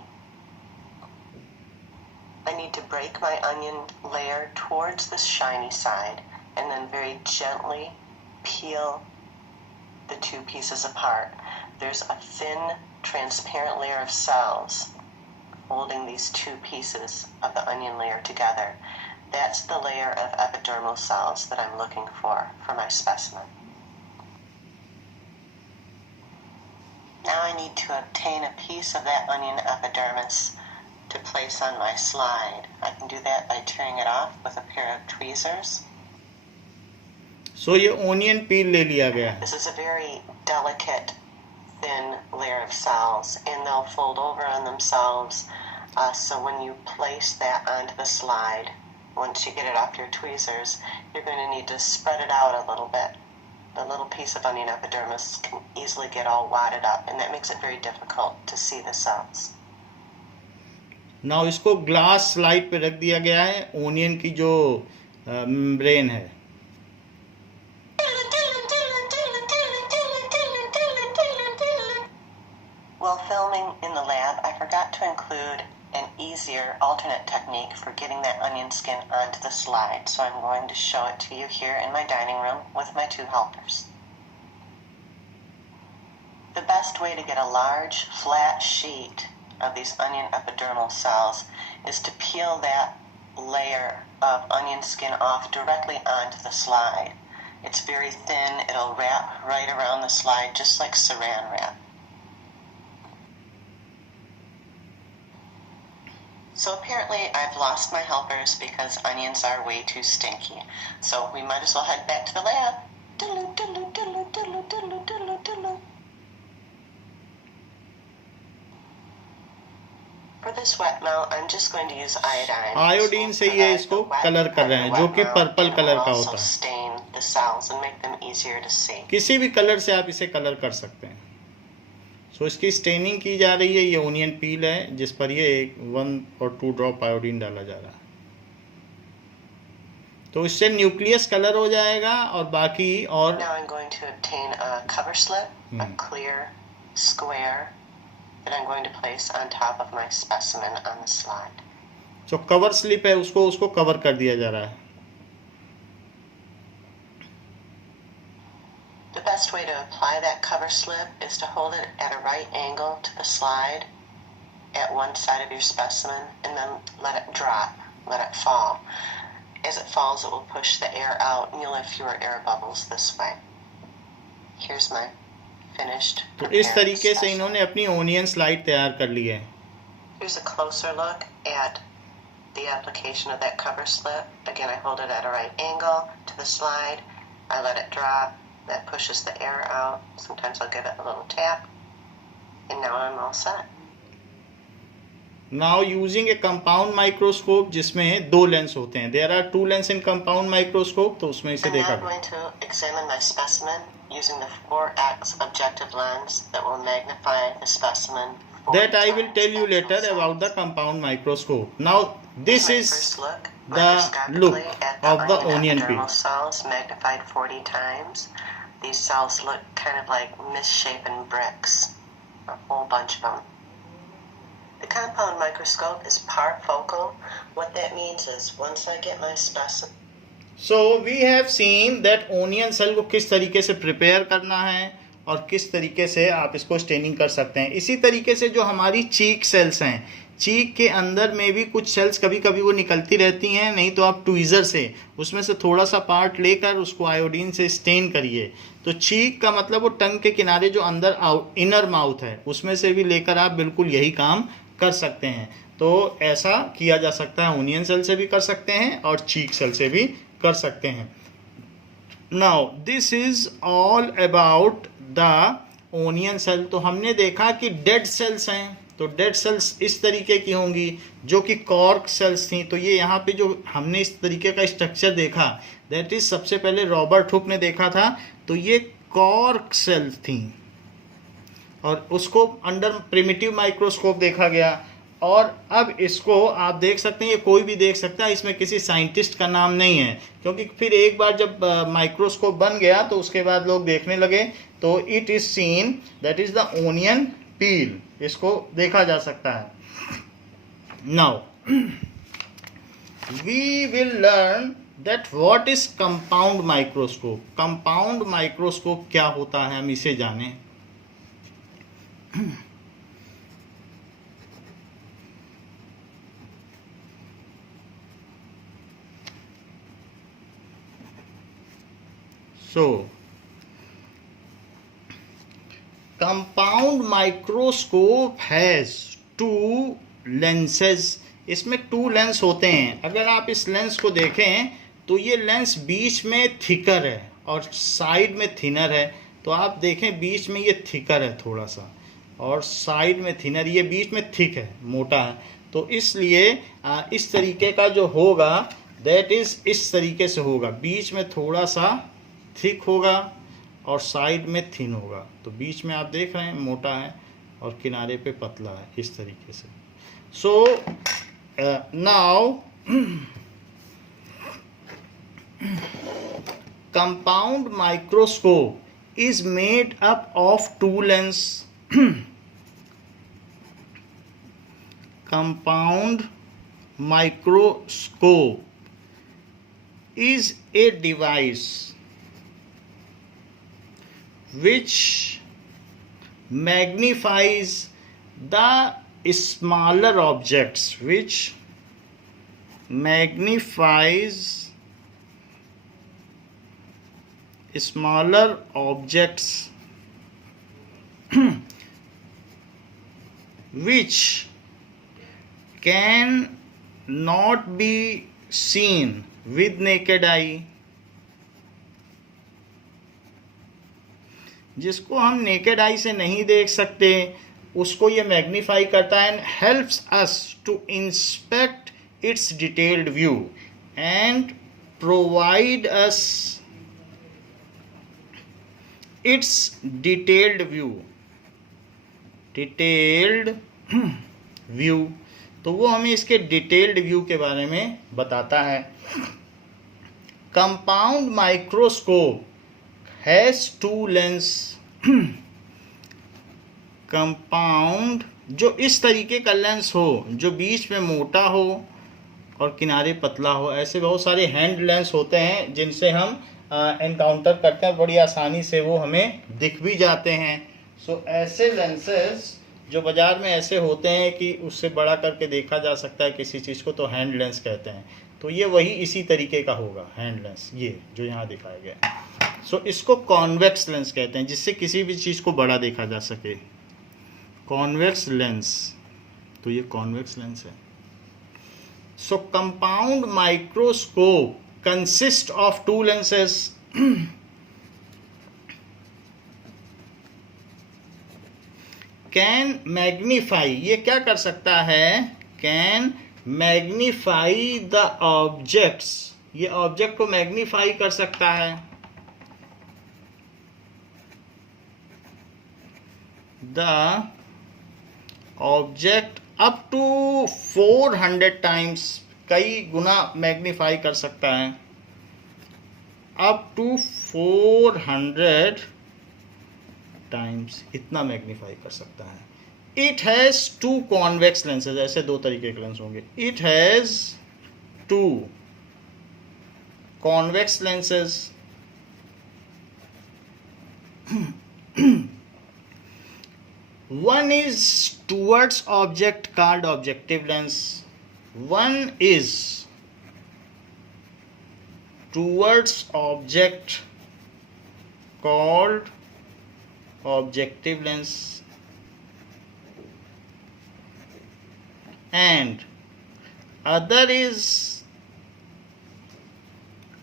I need to break my onion layer towards the shiny side and then very gently peel the two pieces apart. There's a thin, transparent layer of cells holding these two pieces of the onion layer together. That's the layer of epidermal cells that I'm looking for my specimen. Now I need to obtain a piece of that onion epidermis to place on my slide. I can do that by tearing it off with a pair of tweezers. सो ये ओनियन पील ले लिया गया है। This is a very delicate, thin layer of cells, and they'll fold over on themselves. So when you place that onto the slide, once you get it off your tweezers, you're going to need to spread it out a little bit. The little piece of onion epidermis can easily get all wadded up, and that makes it very difficult to see the cells. Now इसको ग्लास स्लाइड पे रख दिया गया है, ओनियन की जो मेम्ब्रेन है। While filming in the lab, I forgot to include an easier alternate technique for getting that onion skin onto the slide, so I'm going to show it to you here in my dining room with my two helpers. The best way to get a large, flat sheet of these onion epidermal cells is to peel that layer of onion skin off directly onto the slide. It's very thin, it'll wrap right around the slide just like saran wrap. So apparently I've lost my helpers because onions are way too stinky. So we might as well head back to the lab. Doodaloo, doodaloo, doodaloo, doodaloo, doodaloo, doodaloo, doodaloo. For this wet mount, I'm just going to use iodine. Iodine से ये इसको कलर कर रहे हैं, जो कि पर्पल कलर का होता है। Stain the cells and make them easier to see. किसी भी कलर से आप इसे कलर कर सकते हैं। सो इसकी स्टेनिंग की जा रही है। ये ओनियन पील है जिस पर ये 1 और 2 ड्रॉप आयोडीन डाला जा रहा है। तो इससे न्यूक्लियस कलर हो जाएगा और बाकी और Now I'm going to obtain a cover slip, a clear square that I'm going to place on top of my specimen on the slide. जो कवर स्लिप है उसको कवर कर दिया जा रहा है। The best way to apply that cover slip is to hold it at a right angle to the slide at one side of your specimen and then let it drop, let it fall. As it falls, it will push the air out and you'll have fewer air bubbles this way. Here's my finished तो इस तरीके से इन्होंने अपनी ओनियन स्लाइड तैयार कर ली है। Here's a closer look at the application of that cover slip. Again, I hold it at a right angle to the slide. I let it drop. That pushes the air out. Sometimes I'll give it a little tap. And now I'm all set. Now using a compound microscope जिसमें दो लेंस होते हैं, there are two lens in compound microscope, तो उसमें इसे I'm देखा now going to examine my specimen using the 4x objective lens that will magnify the specimen. that I will tell you later about the compound microscope. Now this My is first look the look microscopically at of the onion peel. epidermal cells magnified 40 times. These cells look kind of like misshapen bricks, a whole bunch of them. The compound microscope is parfocal. What that means is once I get my specimen. So we have seen that onion cell को किस तरीके से प्रिपेयर करना है और किस तरीके से आप इसको स्टेनिंग कर सकते हैं। इसी तरीके से जो हमारी चीक सेल्स हैं, चीक के अंदर में भी कुछ सेल्स कभी कभी वो निकलती रहती हैं, नहीं तो आप ट्वीज़र से उसमें से थोड़ा सा पार्ट लेकर उसको आयोडीन से स्टेन करिए। तो चीक का मतलब वो टंग के किनारे जो अंदर इनर माउथ है उसमें से भी लेकर आप बिल्कुल यही काम कर सकते हैं। तो ऐसा किया जा सकता है, ओनियन सेल से भी कर सकते हैं और चीक सेल से भी कर सकते हैं। Now this is all about the onion cell. तो हमने देखा कि डेड सेल्स हैं, तो डेड सेल्स इस तरीके की होंगी जो कि कॉर्क सेल्स थी। तो ये यहाँ पे जो हमने इस तरीके का स्ट्रक्चर देखा, दैट इज सबसे पहले रॉबर्ट हुक ने देखा था, तो ये कॉर्क सेल्स थी और उसको अंडर प्रिमिटिव माइक्रोस्कोप देखा गया। और अब इसको आप देख सकते हैं, ये कोई भी देख सकता है, इसमें किसी साइंटिस्ट का नाम नहीं है, क्योंकि फिर एक बार जब माइक्रोस्कोप बन गया तो उसके बाद लोग देखने लगे। तो it is seen that is the onion peel, इसको देखा जा सकता है। Now we will learn that what is compound microscope. Compound microscope क्या होता है, हम इसे जानें। So, compound microscope has two lenses. इसमें टू लेंस होते हैं। अगर आप इस लेंस को देखें तो ये लेंस बीच में थिकर है और साइड में थिनर है। तो आप देखें बीच में ये थिकर है थोड़ा सा और साइड में थिनर, ये बीच में थिक है, मोटा है। तो इसलिए इस तरीके का जो होगा दैट इज इस तरीके से होगा, बीच में थोड़ा सा थिक होगा और साइड में थिन होगा। तो बीच में आप देख रहे हैं मोटा है और किनारे पे पतला है, इस तरीके से। So now compound microscope is made up of two lens. Compound microscope is a device which magnifies the smaller objects, which magnifies smaller objects which can not be seen with naked eye, जिसको हम नेकेड आई से नहीं देख सकते उसको ये मैग्नीफाई करता है and helps us to inspect its detailed view and provide us its detailed view. तो वो हमें इसके डिटेल्ड व्यू के बारे में बताता है। Compound microscope has two lens. Compound जो इस तरीके का लेंस हो, जो बीच में मोटा हो और किनारे पतला हो, ऐसे बहुत सारे हैंड लेंस होते हैं जिनसे हम एनकाउंटर करते हैं, बड़ी आसानी से वो हमें दिख भी जाते हैं। सो ऐसे लेंसेज जो बाज़ार में ऐसे होते हैं कि उससे बड़ा करके देखा जा सकता है किसी चीज़ को, तो हैंड लेंस कहते हैं। तो ये वही इसी तरीके का होगा हैंड लेंस, ये जो यहाँ दिखाया गया है। सो इसको कॉन्वेक्स लेंस कहते हैं, जिससे किसी भी चीज़ को बड़ा देखा जा सके, कॉन्वेक्स लेंस। तो ये कॉन्वेक्स लेंस है। So compound microscope consist of two lenses. Can magnify, ये क्या कर सकता है, कैन मैग्नीफाई द ऑब्जेक्ट्स, ये ऑब्जेक्ट को मैग्नीफाई कर सकता है, the object up to 400 times, कई गुना मैग्नीफाई कर सकता है, अप टू 400 टाइम्स, इतना मैग्नीफाई कर सकता है। इट हैज़ 2 कॉन्वेक्स लेंसेज, ऐसे 2 तरीके के लेंस होंगे। It has 2 convex lenses, one is towards object called objective lens, one is towards object called objective lens, and other is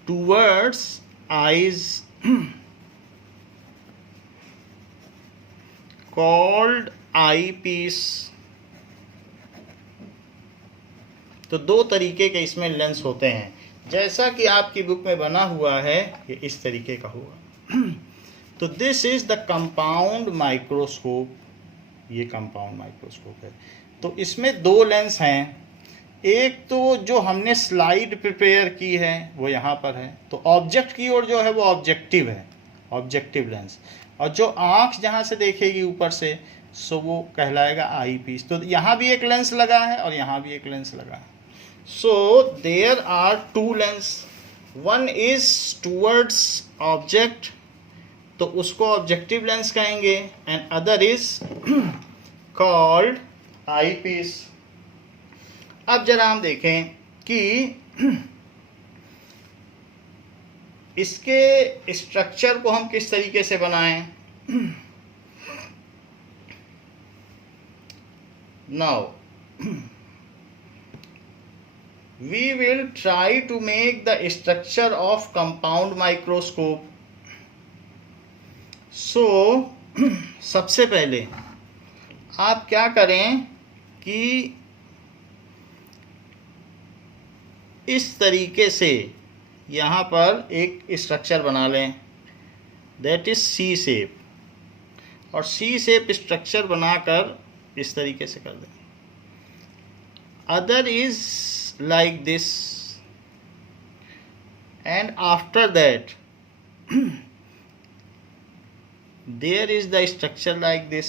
towards eyes called eyepiece। तो 2 तरीके के इसमें लेंस होते हैं, जैसा कि आपकी बुक में बना हुआ है, ये इस तरीके का होगा। तो this is the compound microscope, ये कंपाउंड माइक्रोस्कोप है। तो इसमें 2 लेंस हैं, एक तो जो हमने स्लाइड प्रिपेयर की है वो यहाँ पर है, तो ऑब्जेक्ट की ओर जो है वो ऑब्जेक्टिव है, ऑब्जेक्टिव लेंस, और जो आँख जहाँ से देखेगी ऊपर से, सो वो कहलाएगा आई पीस। तो यहाँ भी एक लेंस लगा है और यहाँ भी एक लेंस लगा है। So there are 2 lens, one is towards object, तो उसको ऑब्जेक्टिव लेंस कहेंगे, and other is called eyepiece. अब जरा हम देखें कि इसके स्ट्रक्चर को हम किस तरीके से बनाएं। Now we will try to make the structure of compound microscope. So सबसे पहले आप क्या करें कि इस तरीके से यहाँ पर एक स्ट्रक्चर बना लें, दैट इज सी शेप, और सी शेप स्ट्रक्चर बनाकर इस तरीके से कर दें। Other is like this, and after that there is the structure like this.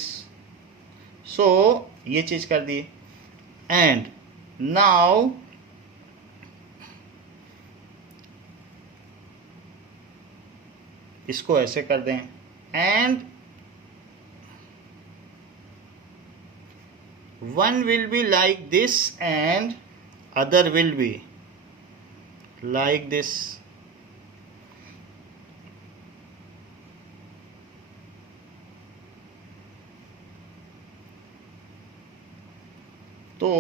So ये चीज कर दी, एंड नाउ इसको ऐसे कर दें, and one will be like this and other will be like this। तो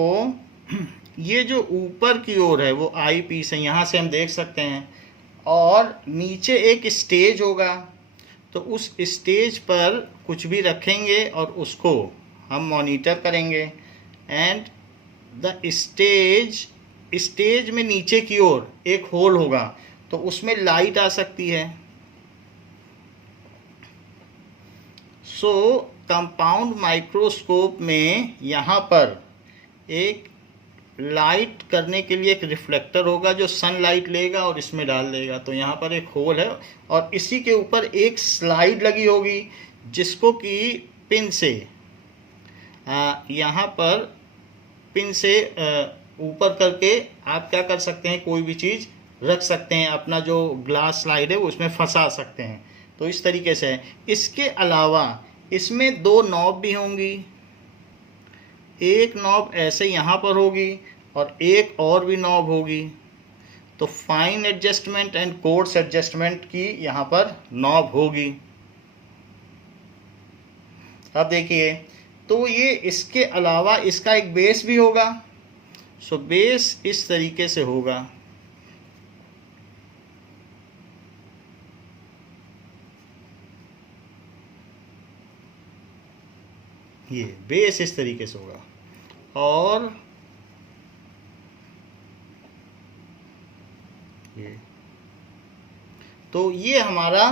ये जो ऊपर की ओर है वो आई पीस है, यहाँ से हम देख सकते हैं, और नीचे एक स्टेज होगा, तो उस स्टेज पर कुछ भी रखेंगे और उसको हम मॉनिटर करेंगे, एंड द स्टेज में नीचे की ओर एक होल होगा, तो उसमें लाइट आ सकती है। सो कंपाउंड माइक्रोस्कोप में यहाँ पर एक लाइट करने के लिए एक रिफ्लेक्टर होगा जो सनलाइट लेगा और इसमें डाल देगा, तो यहाँ पर एक होल है, और इसी के ऊपर एक स्लाइड लगी होगी जिसको कि पिन से यहाँ पर पिन से ऊपर करके आप क्या कर सकते हैं, कोई भी चीज़ रख सकते हैं, अपना जो ग्लास स्लाइड है वो उसमें फंसा सकते हैं। तो इस तरीके से है। इसके अलावा इसमें 2 नॉब भी होंगी, एक नॉब ऐसे यहाँ पर होगी और एक और भी नॉब होगी, तो fine adjustment and course adjustment की यहाँ पर नॉब होगी। अब देखिए, तो ये इसके अलावा इसका एक बेस भी होगा। सो बेस इस तरीके से होगा, ये बेस इस तरीके से होगा और ये, तो ये हमारा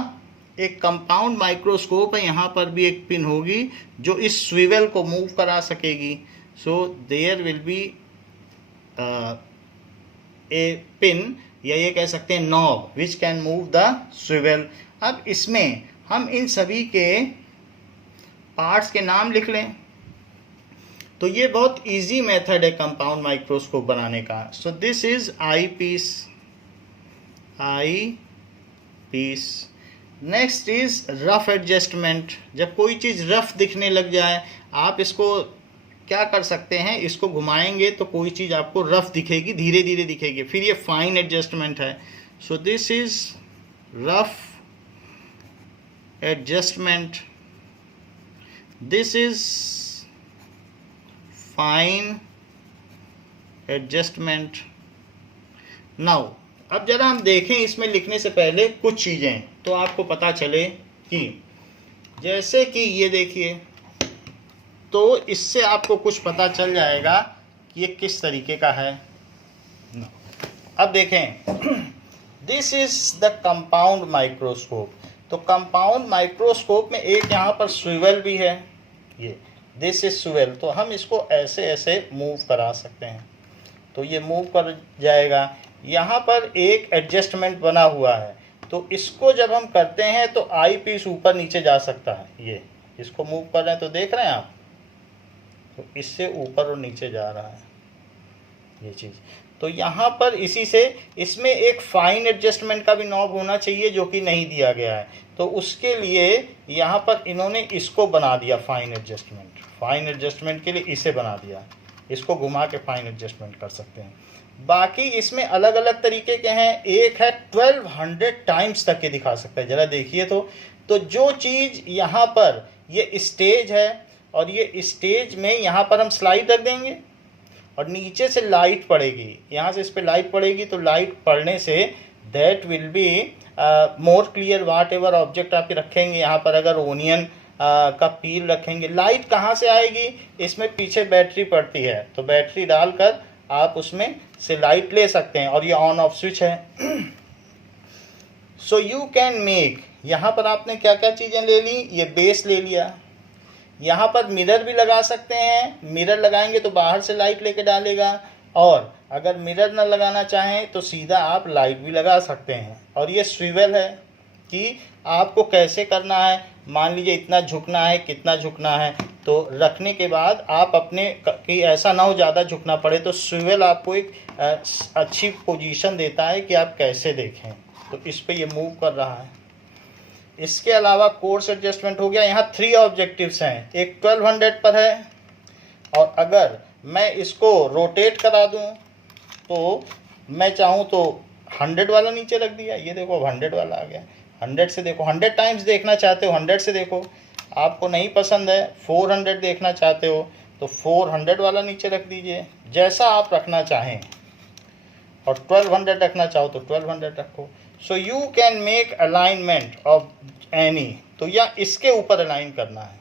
एक कंपाउंड माइक्रोस्कोप है। यहाँ पर भी एक पिन होगी जो इस स्विवेल को मूव करा सकेगी। So there will be a pin, या ये कह सकते हैं knob, which can move the swivel. अब इसमें हम इन सभी के पार्ट्स के नाम लिख लें। तो ये बहुत इजी मेथड है कंपाउंड माइक्रोस्कोप बनाने का। So this is eyepiece. Next is rough adjustment. जब कोई चीज़ रफ दिखने लग जाए, आप इसको क्या कर सकते हैं, इसको घुमाएंगे तो कोई चीज़ आपको रफ दिखेगी, धीरे धीरे दिखेगी। फिर ये फाइन एडजस्टमेंट है। सो this is rough adjustment, this is fine adjustment. Now अब जरा हम देखें इसमें लिखने से पहले कुछ चीज़ें, तो आपको पता चले कि जैसे कि ये देखिए, तो इससे आपको कुछ पता चल जाएगा कि ये किस तरीके का है। अब देखें, this is the compound microscope. तो कंपाउंड माइक्रोस्कोप में एक यहाँ पर स्विवेल भी है, ये दिस इज स्विवेल। तो हम इसको ऐसे ऐसे मूव करा सकते हैं, तो ये मूव कर जाएगा। यहाँ पर एक एडजस्टमेंट बना हुआ है, तो इसको जब हम करते हैं तो आई पीस ऊपर नीचे जा सकता है। ये इसको मूव कर रहे हैं तो देख रहे हैं आप, तो इससे ऊपर और नीचे जा रहा है ये चीज़। तो यहाँ पर इसी से इसमें एक फाइन एडजस्टमेंट का भी नॉब होना चाहिए, जो कि नहीं दिया गया है। तो उसके लिए यहाँ पर इन्होंने इसको बना दिया फाइन एडजस्टमेंट। फाइन एडजस्टमेंट के लिए इसे बना दिया, इसको घुमा के फाइन एडजस्टमेंट कर सकते हैं। बाकी इसमें अलग अलग तरीके के हैं। एक है 1200 टाइम्स तक के दिखा सकता है। ज़रा देखिए तो जो चीज़ यहाँ पर ये स्टेज है, और ये स्टेज में यहाँ पर हम स्लाइड रख देंगे और नीचे से लाइट पड़ेगी, यहाँ से इस पर लाइट पड़ेगी। तो लाइट पड़ने से that will be more clear whatever object आप रखेंगे। यहाँ पर अगर ओनियन का पील रखेंगे, लाइट कहाँ से आएगी, इसमें पीछे बैटरी पड़ती है, तो बैटरी डालकर आप उसमें से लाइट ले सकते हैं, और ये ऑन ऑफ स्विच है। सो यू कैन मेक, यहाँ पर आपने क्या क्या चीज़ें ले ली, ये बेस ले लिया। यहाँ पर मिरर भी लगा सकते हैं, मिरर लगाएंगे तो बाहर से लाइट लेके डालेगा, और अगर मिरर न लगाना चाहें तो सीधा आप लाइट भी लगा सकते हैं। और ये स्विवेल है कि आपको कैसे करना है। मान लीजिए इतना झुकना है, कितना झुकना है, तो रखने के बाद आप अपने कि ऐसा ना हो ज़्यादा झुकना पड़े, तो स्विवेल आपको एक अच्छी पोजीशन देता है कि आप कैसे देखें। तो इस पे ये मूव कर रहा है। इसके अलावा कोर्स एडजस्टमेंट हो गया। यहाँ 3 ऑब्जेक्टिव्स हैं, एक 1200 पर है, और अगर मैं इसको रोटेट करा दूँ तो मैं चाहूँ तो 100 वाला नीचे रख दिया, ये देखो अब 100 वाला आ गया। 100 से देखो, 100 टाइम्स देखना चाहते हो 100 से देखो। आपको नहीं पसंद है 400 देखना चाहते हो तो 400 वाला नीचे रख दीजिए, जैसा आप रखना चाहें। और 1200 रखना चाहो तो 1200 रखो। So you can make alignment of any, तो या इसके ऊपर अलाइन करना है,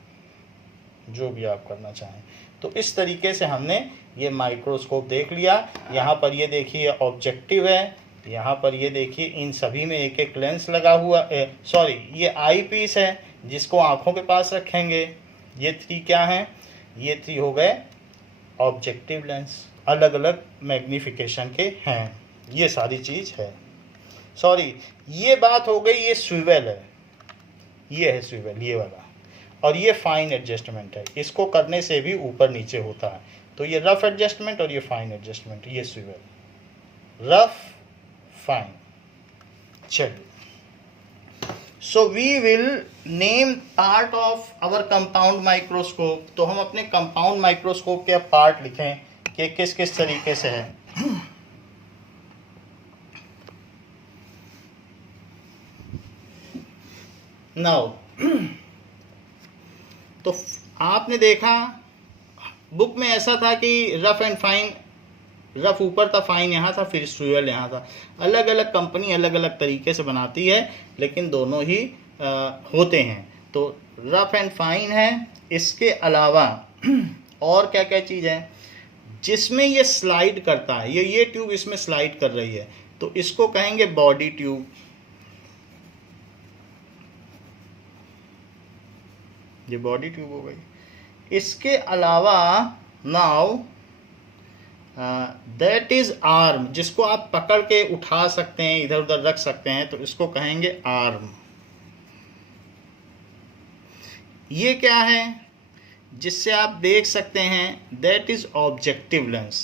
जो भी आप करना चाहें। तो इस तरीके से हमने ये माइक्रोस्कोप देख लिया। यहाँ पर ये देखिए ऑब्जेक्टिव है, यहाँ पर ये देखिए इन सभी में एक एक लेंस लगा हुआ, ये आई पीस है जिसको आँखों के पास रखेंगे। ये 3 क्या हैं, ये 3 हो गए ऑब्जेक्टिव लेंस, अलग अलग मैग्नीफिकेशन के हैं। ये सारी चीज़ है। सॉरी, ये बात हो गई, ये स्विवेल है, ये है स्विवेल ये वाला, और ये फाइन एडजस्टमेंट है। इसको करने से भी ऊपर नीचे होता है। तो ये रफ एडजस्टमेंट और ये फाइन एडजस्टमेंट, ये स्विवेल, रफ फाइन। चलिए, so we will name part of our compound microscope. तो हम अपने कंपाउंड माइक्रोस्कोप के अब पार्ट लिखें कि किस किस तरीके से है। नाउ तो आपने देखा बुक में ऐसा था कि रफ एंड फाइन, रफ ऊपर था, फाइन यहाँ था, फिर स्विवेल यहाँ था। अलग अलग कंपनी अलग अलग तरीके से बनाती है, लेकिन दोनों ही होते हैं। तो रफ एंड फाइन है। इसके अलावा और क्या क्या चीज़ है जिसमें ये स्लाइड करता है, ये ट्यूब इसमें स्लाइड कर रही है, तो इसको कहेंगे बॉडी ट्यूब। ये बॉडी ट्यूब हो गई। इसके अलावा नाउ दैट इज आर्म, जिसको आप पकड़ के उठा सकते हैं, इधर उधर रख सकते हैं, तो इसको कहेंगे आर्म। ये क्या है जिससे आप देख सकते हैं, दैट इज ऑब्जेक्टिव लेंस।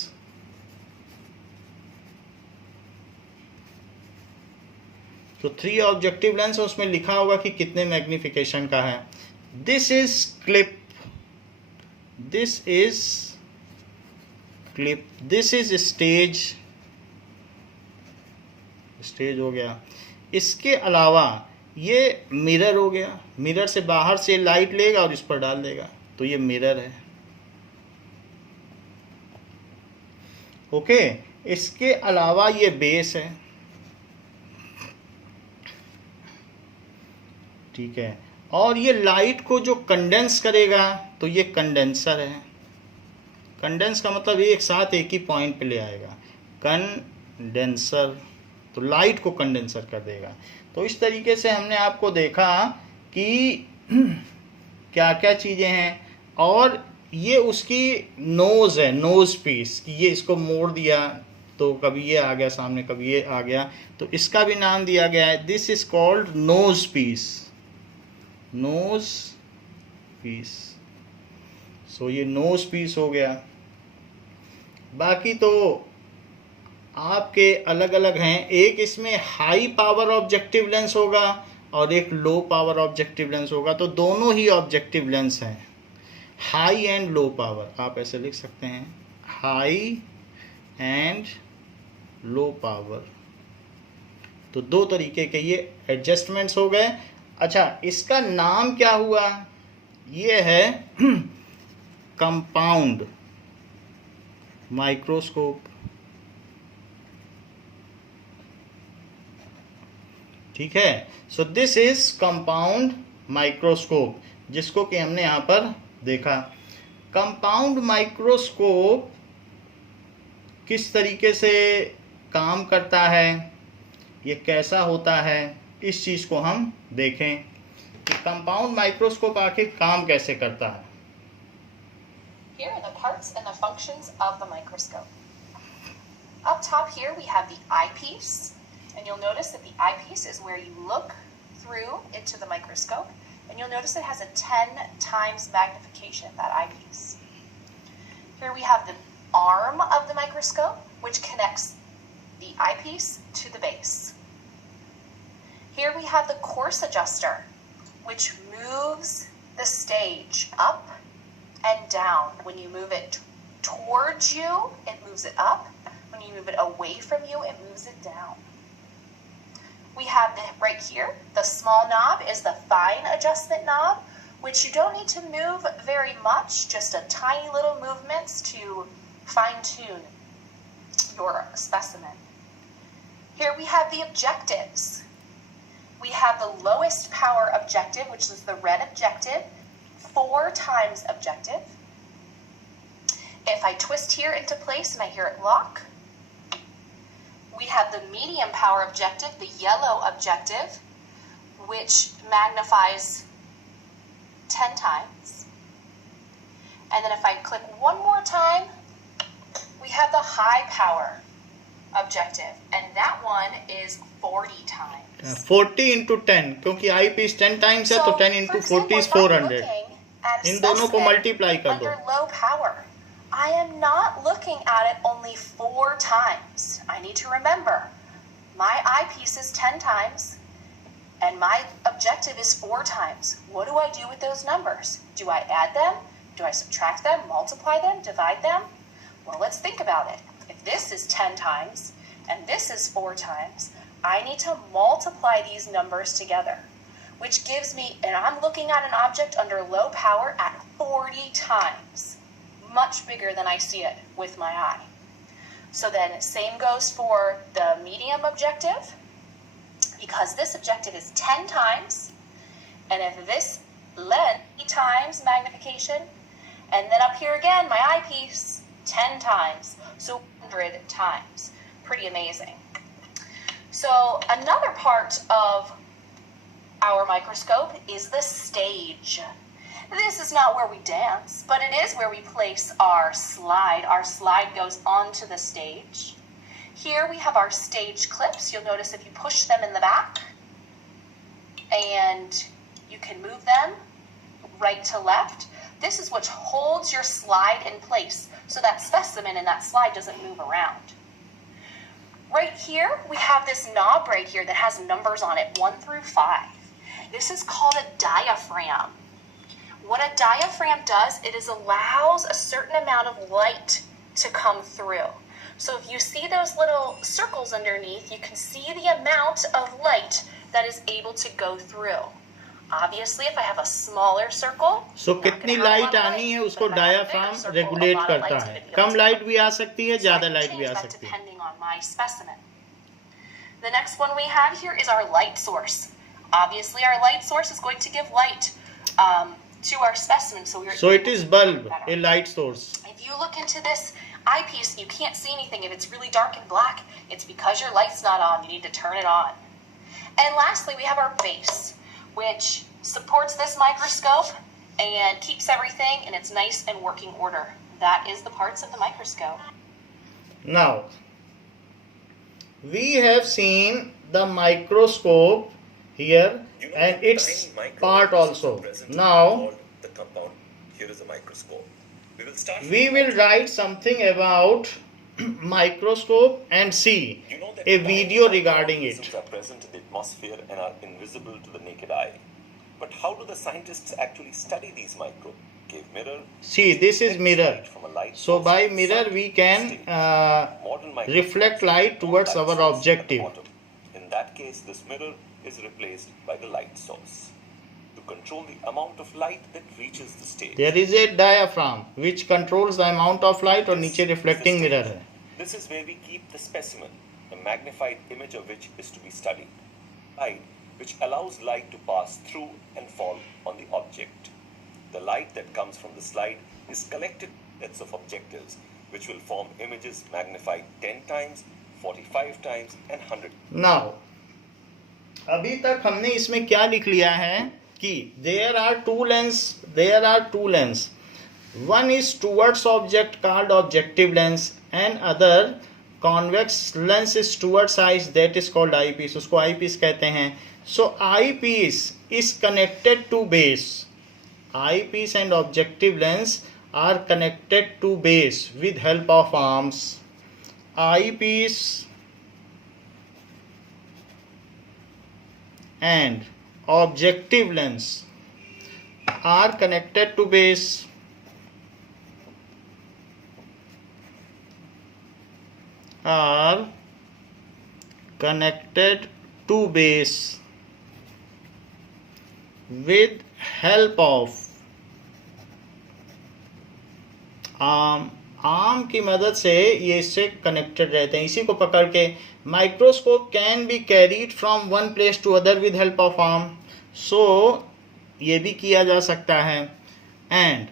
तो 3 ऑब्जेक्टिव लेंस, उसमें लिखा होगा कि कितने मैग्निफिकेशन का है। This is clip, this is clip, this is stage, stage हो गया। इसके अलावा ये मिरर हो गया, मिरर से बाहर से लाइट लेगा और इस पर डाल देगा, तो ये मिरर है। ओके, इसके अलावा ये बेस है, ठीक है। और ये लाइट को जो कंडेंस करेगा, तो ये कंडेंसर है। कंडेंस का मतलब एक साथ एक ही पॉइंट पे ले आएगा, कंडेंसर, तो लाइट को कंडेंसर कर देगा। तो इस तरीके से हमने आपको देखा कि क्या क्या चीज़ें हैं। और ये उसकी नोज़ है, नोज़ पीस, कि ये इसको मोड़ दिया तो कभी ये आ गया सामने, कभी ये आ गया, तो इसका भी नाम दिया गया है, this is called nose piece, nose piece. So ये नोज़ पीस हो गया। बाकी तो आपके अलग अलग हैं, एक इसमें हाई पावर ऑब्जेक्टिव लेंस होगा और एक लो पावर ऑब्जेक्टिव लेंस होगा, तो दोनों ही ऑब्जेक्टिव लेंस हैं, हाई एंड लो पावर। आप ऐसे लिख सकते हैं, हाई एंड लो पावर। तो 2 तरीके के ये एडजस्टमेंट्स हो गए। अच्छा, इसका नाम क्या हुआ? ये है कंपाउंड माइक्रोस्कोप, ठीक है। सो दिस इज कंपाउंड माइक्रोस्कोप, जिसको कि हमने यहाँ पर देखा। कंपाउंड माइक्रोस्कोप किस तरीके से काम करता है, ये कैसा होता है, इस चीज़ को हम देखें कि कंपाउंड माइक्रोस्कोप आखिर काम कैसे करता है। Here are the parts and the functions of the microscope. Up top here we have the eyepiece, and you'll notice that the eyepiece is where you look through into the microscope, and you'll notice it has a 10 times magnification, that eyepiece. Here we have the arm of the microscope, which connects the eyepiece to the base. Here we have the coarse adjuster, which moves the stage up and down. When you move it towards you, it moves it up. When you move it away from you, it moves it down. We have right here, the small knob is the fine adjustment knob, which you don't need to move very much, just a tiny little movements to fine tune your specimen. Here we have the objectives. We have the lowest power objective, which is the red objective, 4 times objective. If I twist here into place and I hear it lock, we have the medium power objective, the yellow objective, which magnifies 10 times. And then if I click one more time, we have the high power objective, and that one is 40 times. 40 into 10, क्योंकि आई पीस 10 टाइम्स है, तो 10 into 40 is 400। इन दोनों को मल्टीप्लाई कर दो। Under low power, I am not looking at it only 4 times. I need to remember, my eyepiece is 10 times, and my objective is 4 times. What do I do with those numbers? Do I add them? Do I subtract them, multiply them, divide them? Well, let's think about it. If this is 10 times, and this is 4 times, I need to multiply these numbers together, which gives me, and I'm looking at an object under low power at 40 times, much bigger than I see it with my eye. So then same goes for the medium objective, because this objective is 10 times, and if this lens 3 times magnification, And then up here again, my eyepiece, 10 times. So 100 times. Pretty amazing. So another part of our microscope is the stage. This is not where we dance, but it is where we place our slide. Our slide goes onto the stage. Here we have our stage clips. You'll notice if you push them in the back, and you can move them right to left. This is what holds your slide in place so that specimen and that slide doesn't move around. Right here, we have this knob right here that has numbers on it, 1 through 5. This is called a diaphragm. What a diaphragm does, it allows a certain amount of light to come through. So if you see those little circles underneath, you can see the amount of light that is able to go through. Obviously, if I have a smaller circle, so कितनी लाइट आनी है उसको डायाफ्राम रेगुलेट करता है. कम लाइट भी आ सकती है, ज्यादा लाइट भी आ सकती है. Depending on my specimen. The next one we have here is our light source. Obviously, our light source is going to give light to our specimen, so it is bulb, a light source. If you look into this eyepiece and you can't see anything, if it's really dark and black, it's because your light's not on. You need to turn it on. And lastly, we have our base, which supports this microscope and keeps everything in its nice and working order. That is the parts of the microscope. Now, we have seen the microscope here and its part also. Now, the compound. Here is a microscope. We will write something about microscope and see a video regarding it. Are present in the atmosphere and are invisible to the naked eye. But how do the scientists actually study these microbes? Mirror. See, this is mirror. So by mirror we can reflect light towards our objective. In that case, this mirror is replaced by the light source to control the amount of light that reaches the stage. There is a diaphragm which controls the amount of light और नीचे reflecting mirror है. This is where we keep the specimen, a magnified image of which is to be studied. Light, which allows light to pass through and fall on the object. The light that comes from the slide is collected sets of objectives, which will form images magnified 10 times, 45 times, and 100. Now, अभी तक हमने इसमें क्या लिख लिया है कि there are two lens. One is towards object called objective lens, and other convex lens is towards eyes, that is called eyepiece. उसको eyepiece कहते हैं. So eyepiece is connected to base. Eyepiece and objective lens are connected to base with help of arms. Eyepiece and objective lens are connected to base with help of arm की मदद से ये इससे कनेक्टेड रहते हैं. इसी को पकड़ के microscope can be carried from one place to other with help of arm. So ये भी किया जा सकता है. And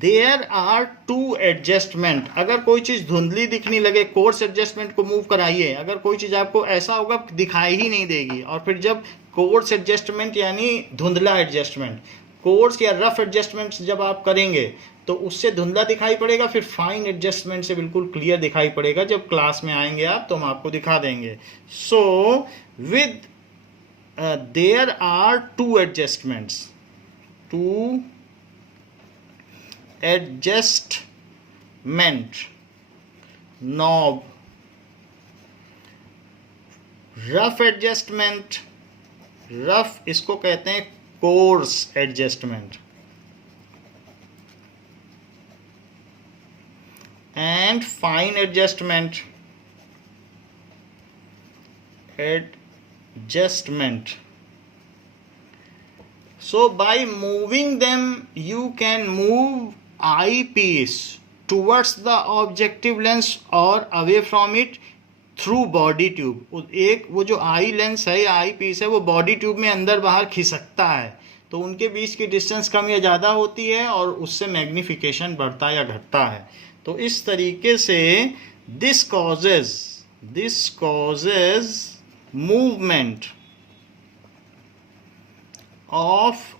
there are two adjustment. अगर कोई चीज़ धुंधली दिखने लगे, कोर्स एडजस्टमेंट को मूव कराइए. अगर कोई चीज़ आपको ऐसा होगा दिखाई ही नहीं देगी, और फिर जब कोर्स एडजस्टमेंट यानी धुंधला एडजस्टमेंट, कोर्स या रफ एडजस्टमेंट जब आप करेंगे तो उससे धुंधला दिखाई पड़ेगा, फिर फाइन एडजस्टमेंट से बिल्कुल क्लियर दिखाई पड़ेगा. जब क्लास में आएंगे आप तो हम आपको दिखा देंगे. So with there are two adjustments, two adjustment knob. Rough adjustment, rough इसको कहते हैं coarse adjustment, and fine adjustment. So by moving them you can move eyepiece towards the objective lens or away from it through body tube. एक वो जो आई लेंस है या आई पीस है वो बॉडी ट्यूब में अंदर बाहर खिसकता है, तो उनके बीच की डिस्टेंस कम या ज़्यादा होती है और उससे मैग्नीफिकेशन बढ़ता या घटता है। तो इस तरीके से this causes movement of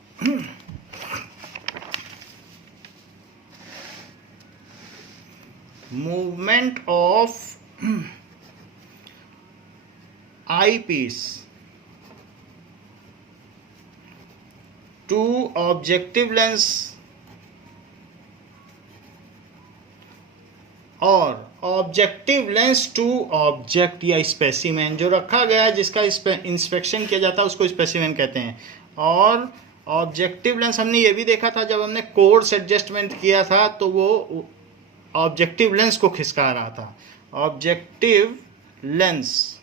eyepiece to objective lens और ऑब्जेक्टिव लेंस टू ऑब्जेक्ट या स्पेसिमेन जो रखा गया है जिसका इंस्पेक्शन किया जाता है उसको स्पेसिमेन कहते हैं। और ऑब्जेक्टिव लेंस हमने ये भी देखा था जब हमने कोर्स एडजस्टमेंट किया था तो वो ऑब्जेक्टिव लेंस को खिसका रहा था। Objective lens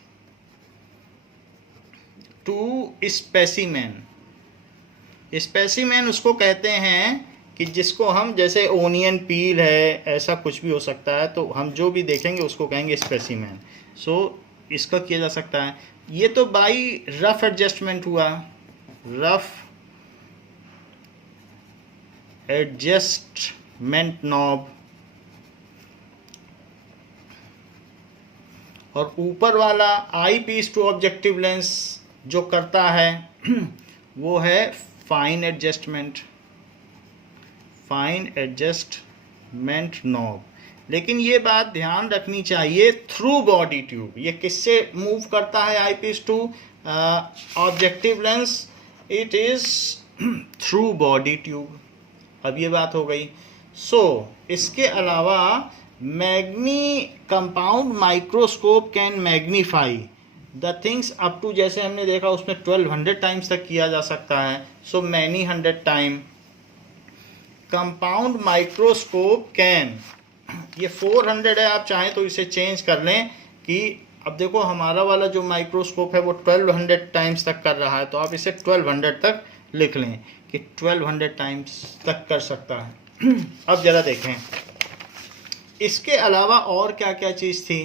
to specimen, specimen उसको कहते हैं कि जिसको हम जैसे ओनियन पील है ऐसा कुछ भी हो सकता है तो हम जो भी देखेंगे उसको कहेंगे स्पेसिमेन। सो इसका किया जा सकता है। ये तो बाई रफ एडजस्टमेंट हुआ, रफ एडजस्टमेंट नॉब। और ऊपर वाला आई पीस टू ऑब्जेक्टिव लेंस जो करता है वो है फाइन एडजस्टमेंट नॉब। लेकिन ये बात ध्यान रखनी चाहिए, थ्रू बॉडी ट्यूब। ये किससे मूव करता है eye piece to objective lens? It is through body tube. अब ये बात हो गई। इसके अलावा compound microscope can magnify the things up to, जैसे हमने देखा उसमें 1200 टाइम्स तक किया जा सकता है। So many 100 time. Compound microscope can, ये 400 है, आप चाहें तो इसे चेंज कर लें कि अब देखो हमारा वाला जो माइक्रोस्कोप है वो 1200 टाइम्स तक कर रहा है तो आप इसे 1200 तक लिख लें कि 1200 टाइम्स तक कर सकता है। अब ज़रा देखें इसके अलावा और क्या क्या चीज़ थी।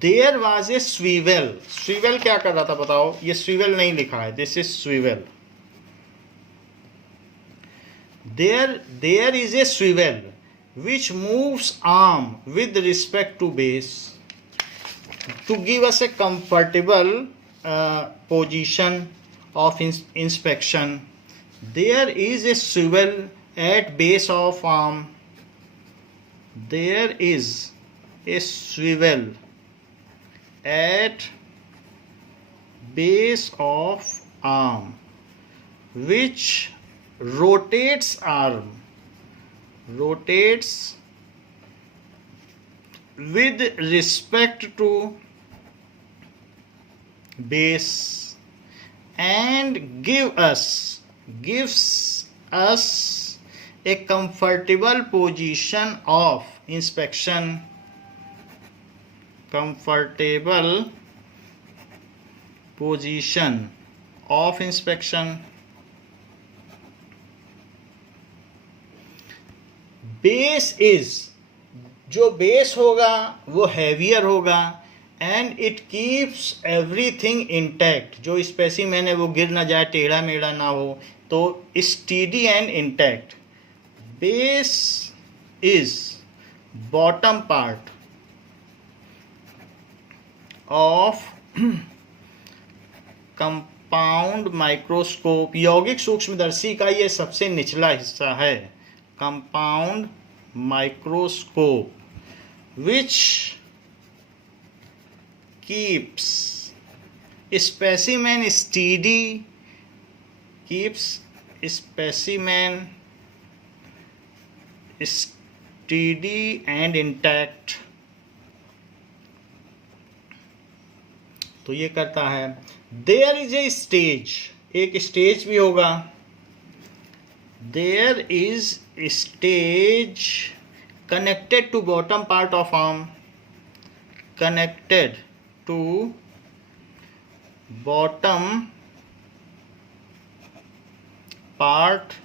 There was a swivel. Swivel क्या कर रहा था बताओ? ये स्वीवेल नहीं लिखा है, this is swivel. There is a swivel which moves arm with respect to base to give us a comfortable position of inspection. There is a swivel at base of arm. There is a swivel at base of arm which rotates with respect to base and gives us a comfortable position of inspection. Comfortable position of inspection. Base is, जो बेस होगा वो हैवियर होगा and it keeps everything intact. जो स्पेसिमेन है वो गिर ना जाए, टेढ़ा मेढ़ा ना हो, तो steady and intact. Base is bottom part of compound microscope. यौगिक सूक्ष्मदर्शी का ये सबसे निचला हिस्सा है, compound microscope, which keeps specimen steady, keeps specimen steady and intact। तो ये करता है। There is a stage, एक स्टेज भी होगा। There is a stage connected to bottom part of arm, connected to bottom part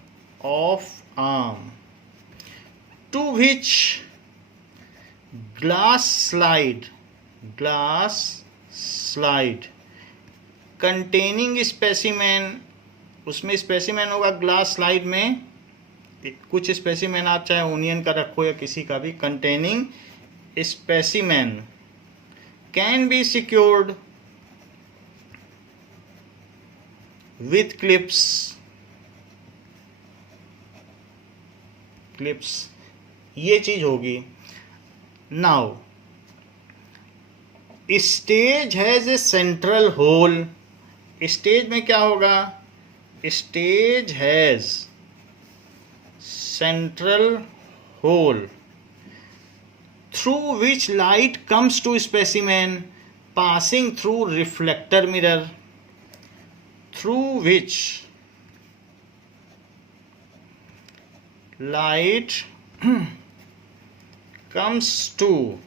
of arm, to which glass slide containing specimen उसमें स्पेसिमेन होगा ग्लास स्लाइड में, कुछ स्पेसिमेन आप चाहे ओनियन का रखो या किसी का भी, containing specimen can be secured with clips, ये चीज होगी. Now stage has a central hole. Stage में क्या होगा? Stage has central hole through which light comes to specimen passing through reflector mirror, through which light comes to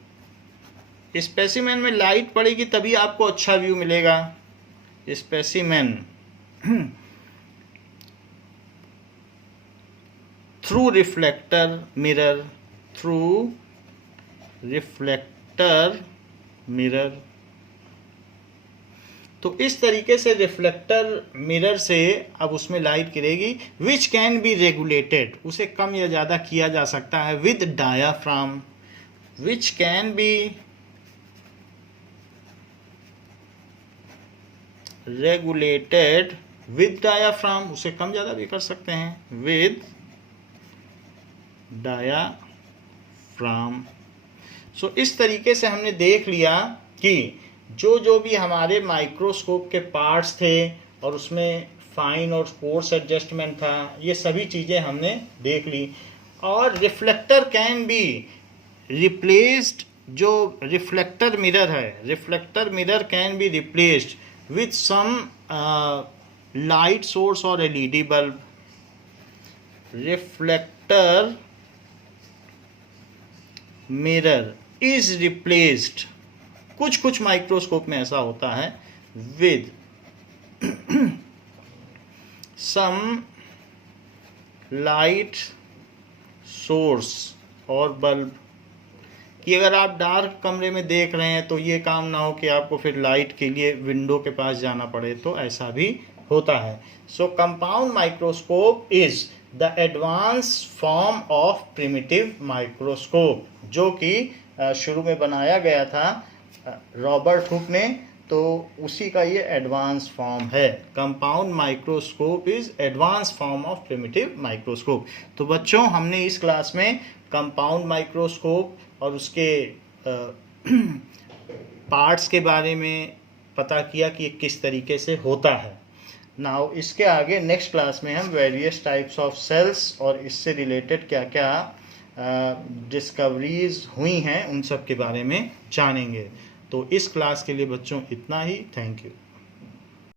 specimen में लाइट पड़ेगी तभी आपको अच्छा व्यू मिलेगा. Specimen through reflector mirror, through reflector mirror. तो इस तरीके से रिफ्लेक्टर मिरर से अब उसमें लाइट गिरेगी. विच कैन बी रेगुलेटेड, उसे कम या ज़्यादा किया जा सकता है with diaphragm. Which can be regulated with diaphragm, उसे कम ज़्यादा भी कर सकते हैं विद डायाफ्राम. सो इस तरीके से हमने देख लिया कि जो भी हमारे माइक्रोस्कोप के पार्ट्स थे और उसमें फाइन और कोर्स एडजस्टमेंट था, ये सभी चीज़ें हमने देख ली. और रिफ्लेक्टर कैन बी रिप्लेस्ड, जो रिफ्लेक्टर मिरर है, reflector mirror can be replaced with some light source और LED bulb. Reflector mirror is replaced, कुछ माइक्रोस्कोप में ऐसा होता है, विद सम लाइट सोर्स और बल्ब. कि अगर आप डार्क कमरे में देख रहे हैं तो ये काम ना हो कि आपको फिर लाइट के लिए विंडो के पास जाना पड़े, तो ऐसा भी होता है. So compound microscope is the advance form of primitive microscope, जो कि शुरू में बनाया गया था रॉबर्ट हुक ने, तो उसी का ये एडवांस फॉर्म है. Compound microscope is advance form of primitive microscope. तो बच्चों, हमने इस क्लास में कंपाउंड माइक्रोस्कोप और उसके पार्ट्स के बारे में पता किया कि किस तरीके से होता है. नाउ इसके आगे नेक्स्ट क्लास में हम वेरियस टाइप्स ऑफ सेल्स और इससे रिलेटेड क्या क्या डिस्कवरीज हुई हैं उन सब के बारे में जानेंगे. तो इस क्लास के लिए बच्चों इतना ही. Thank you.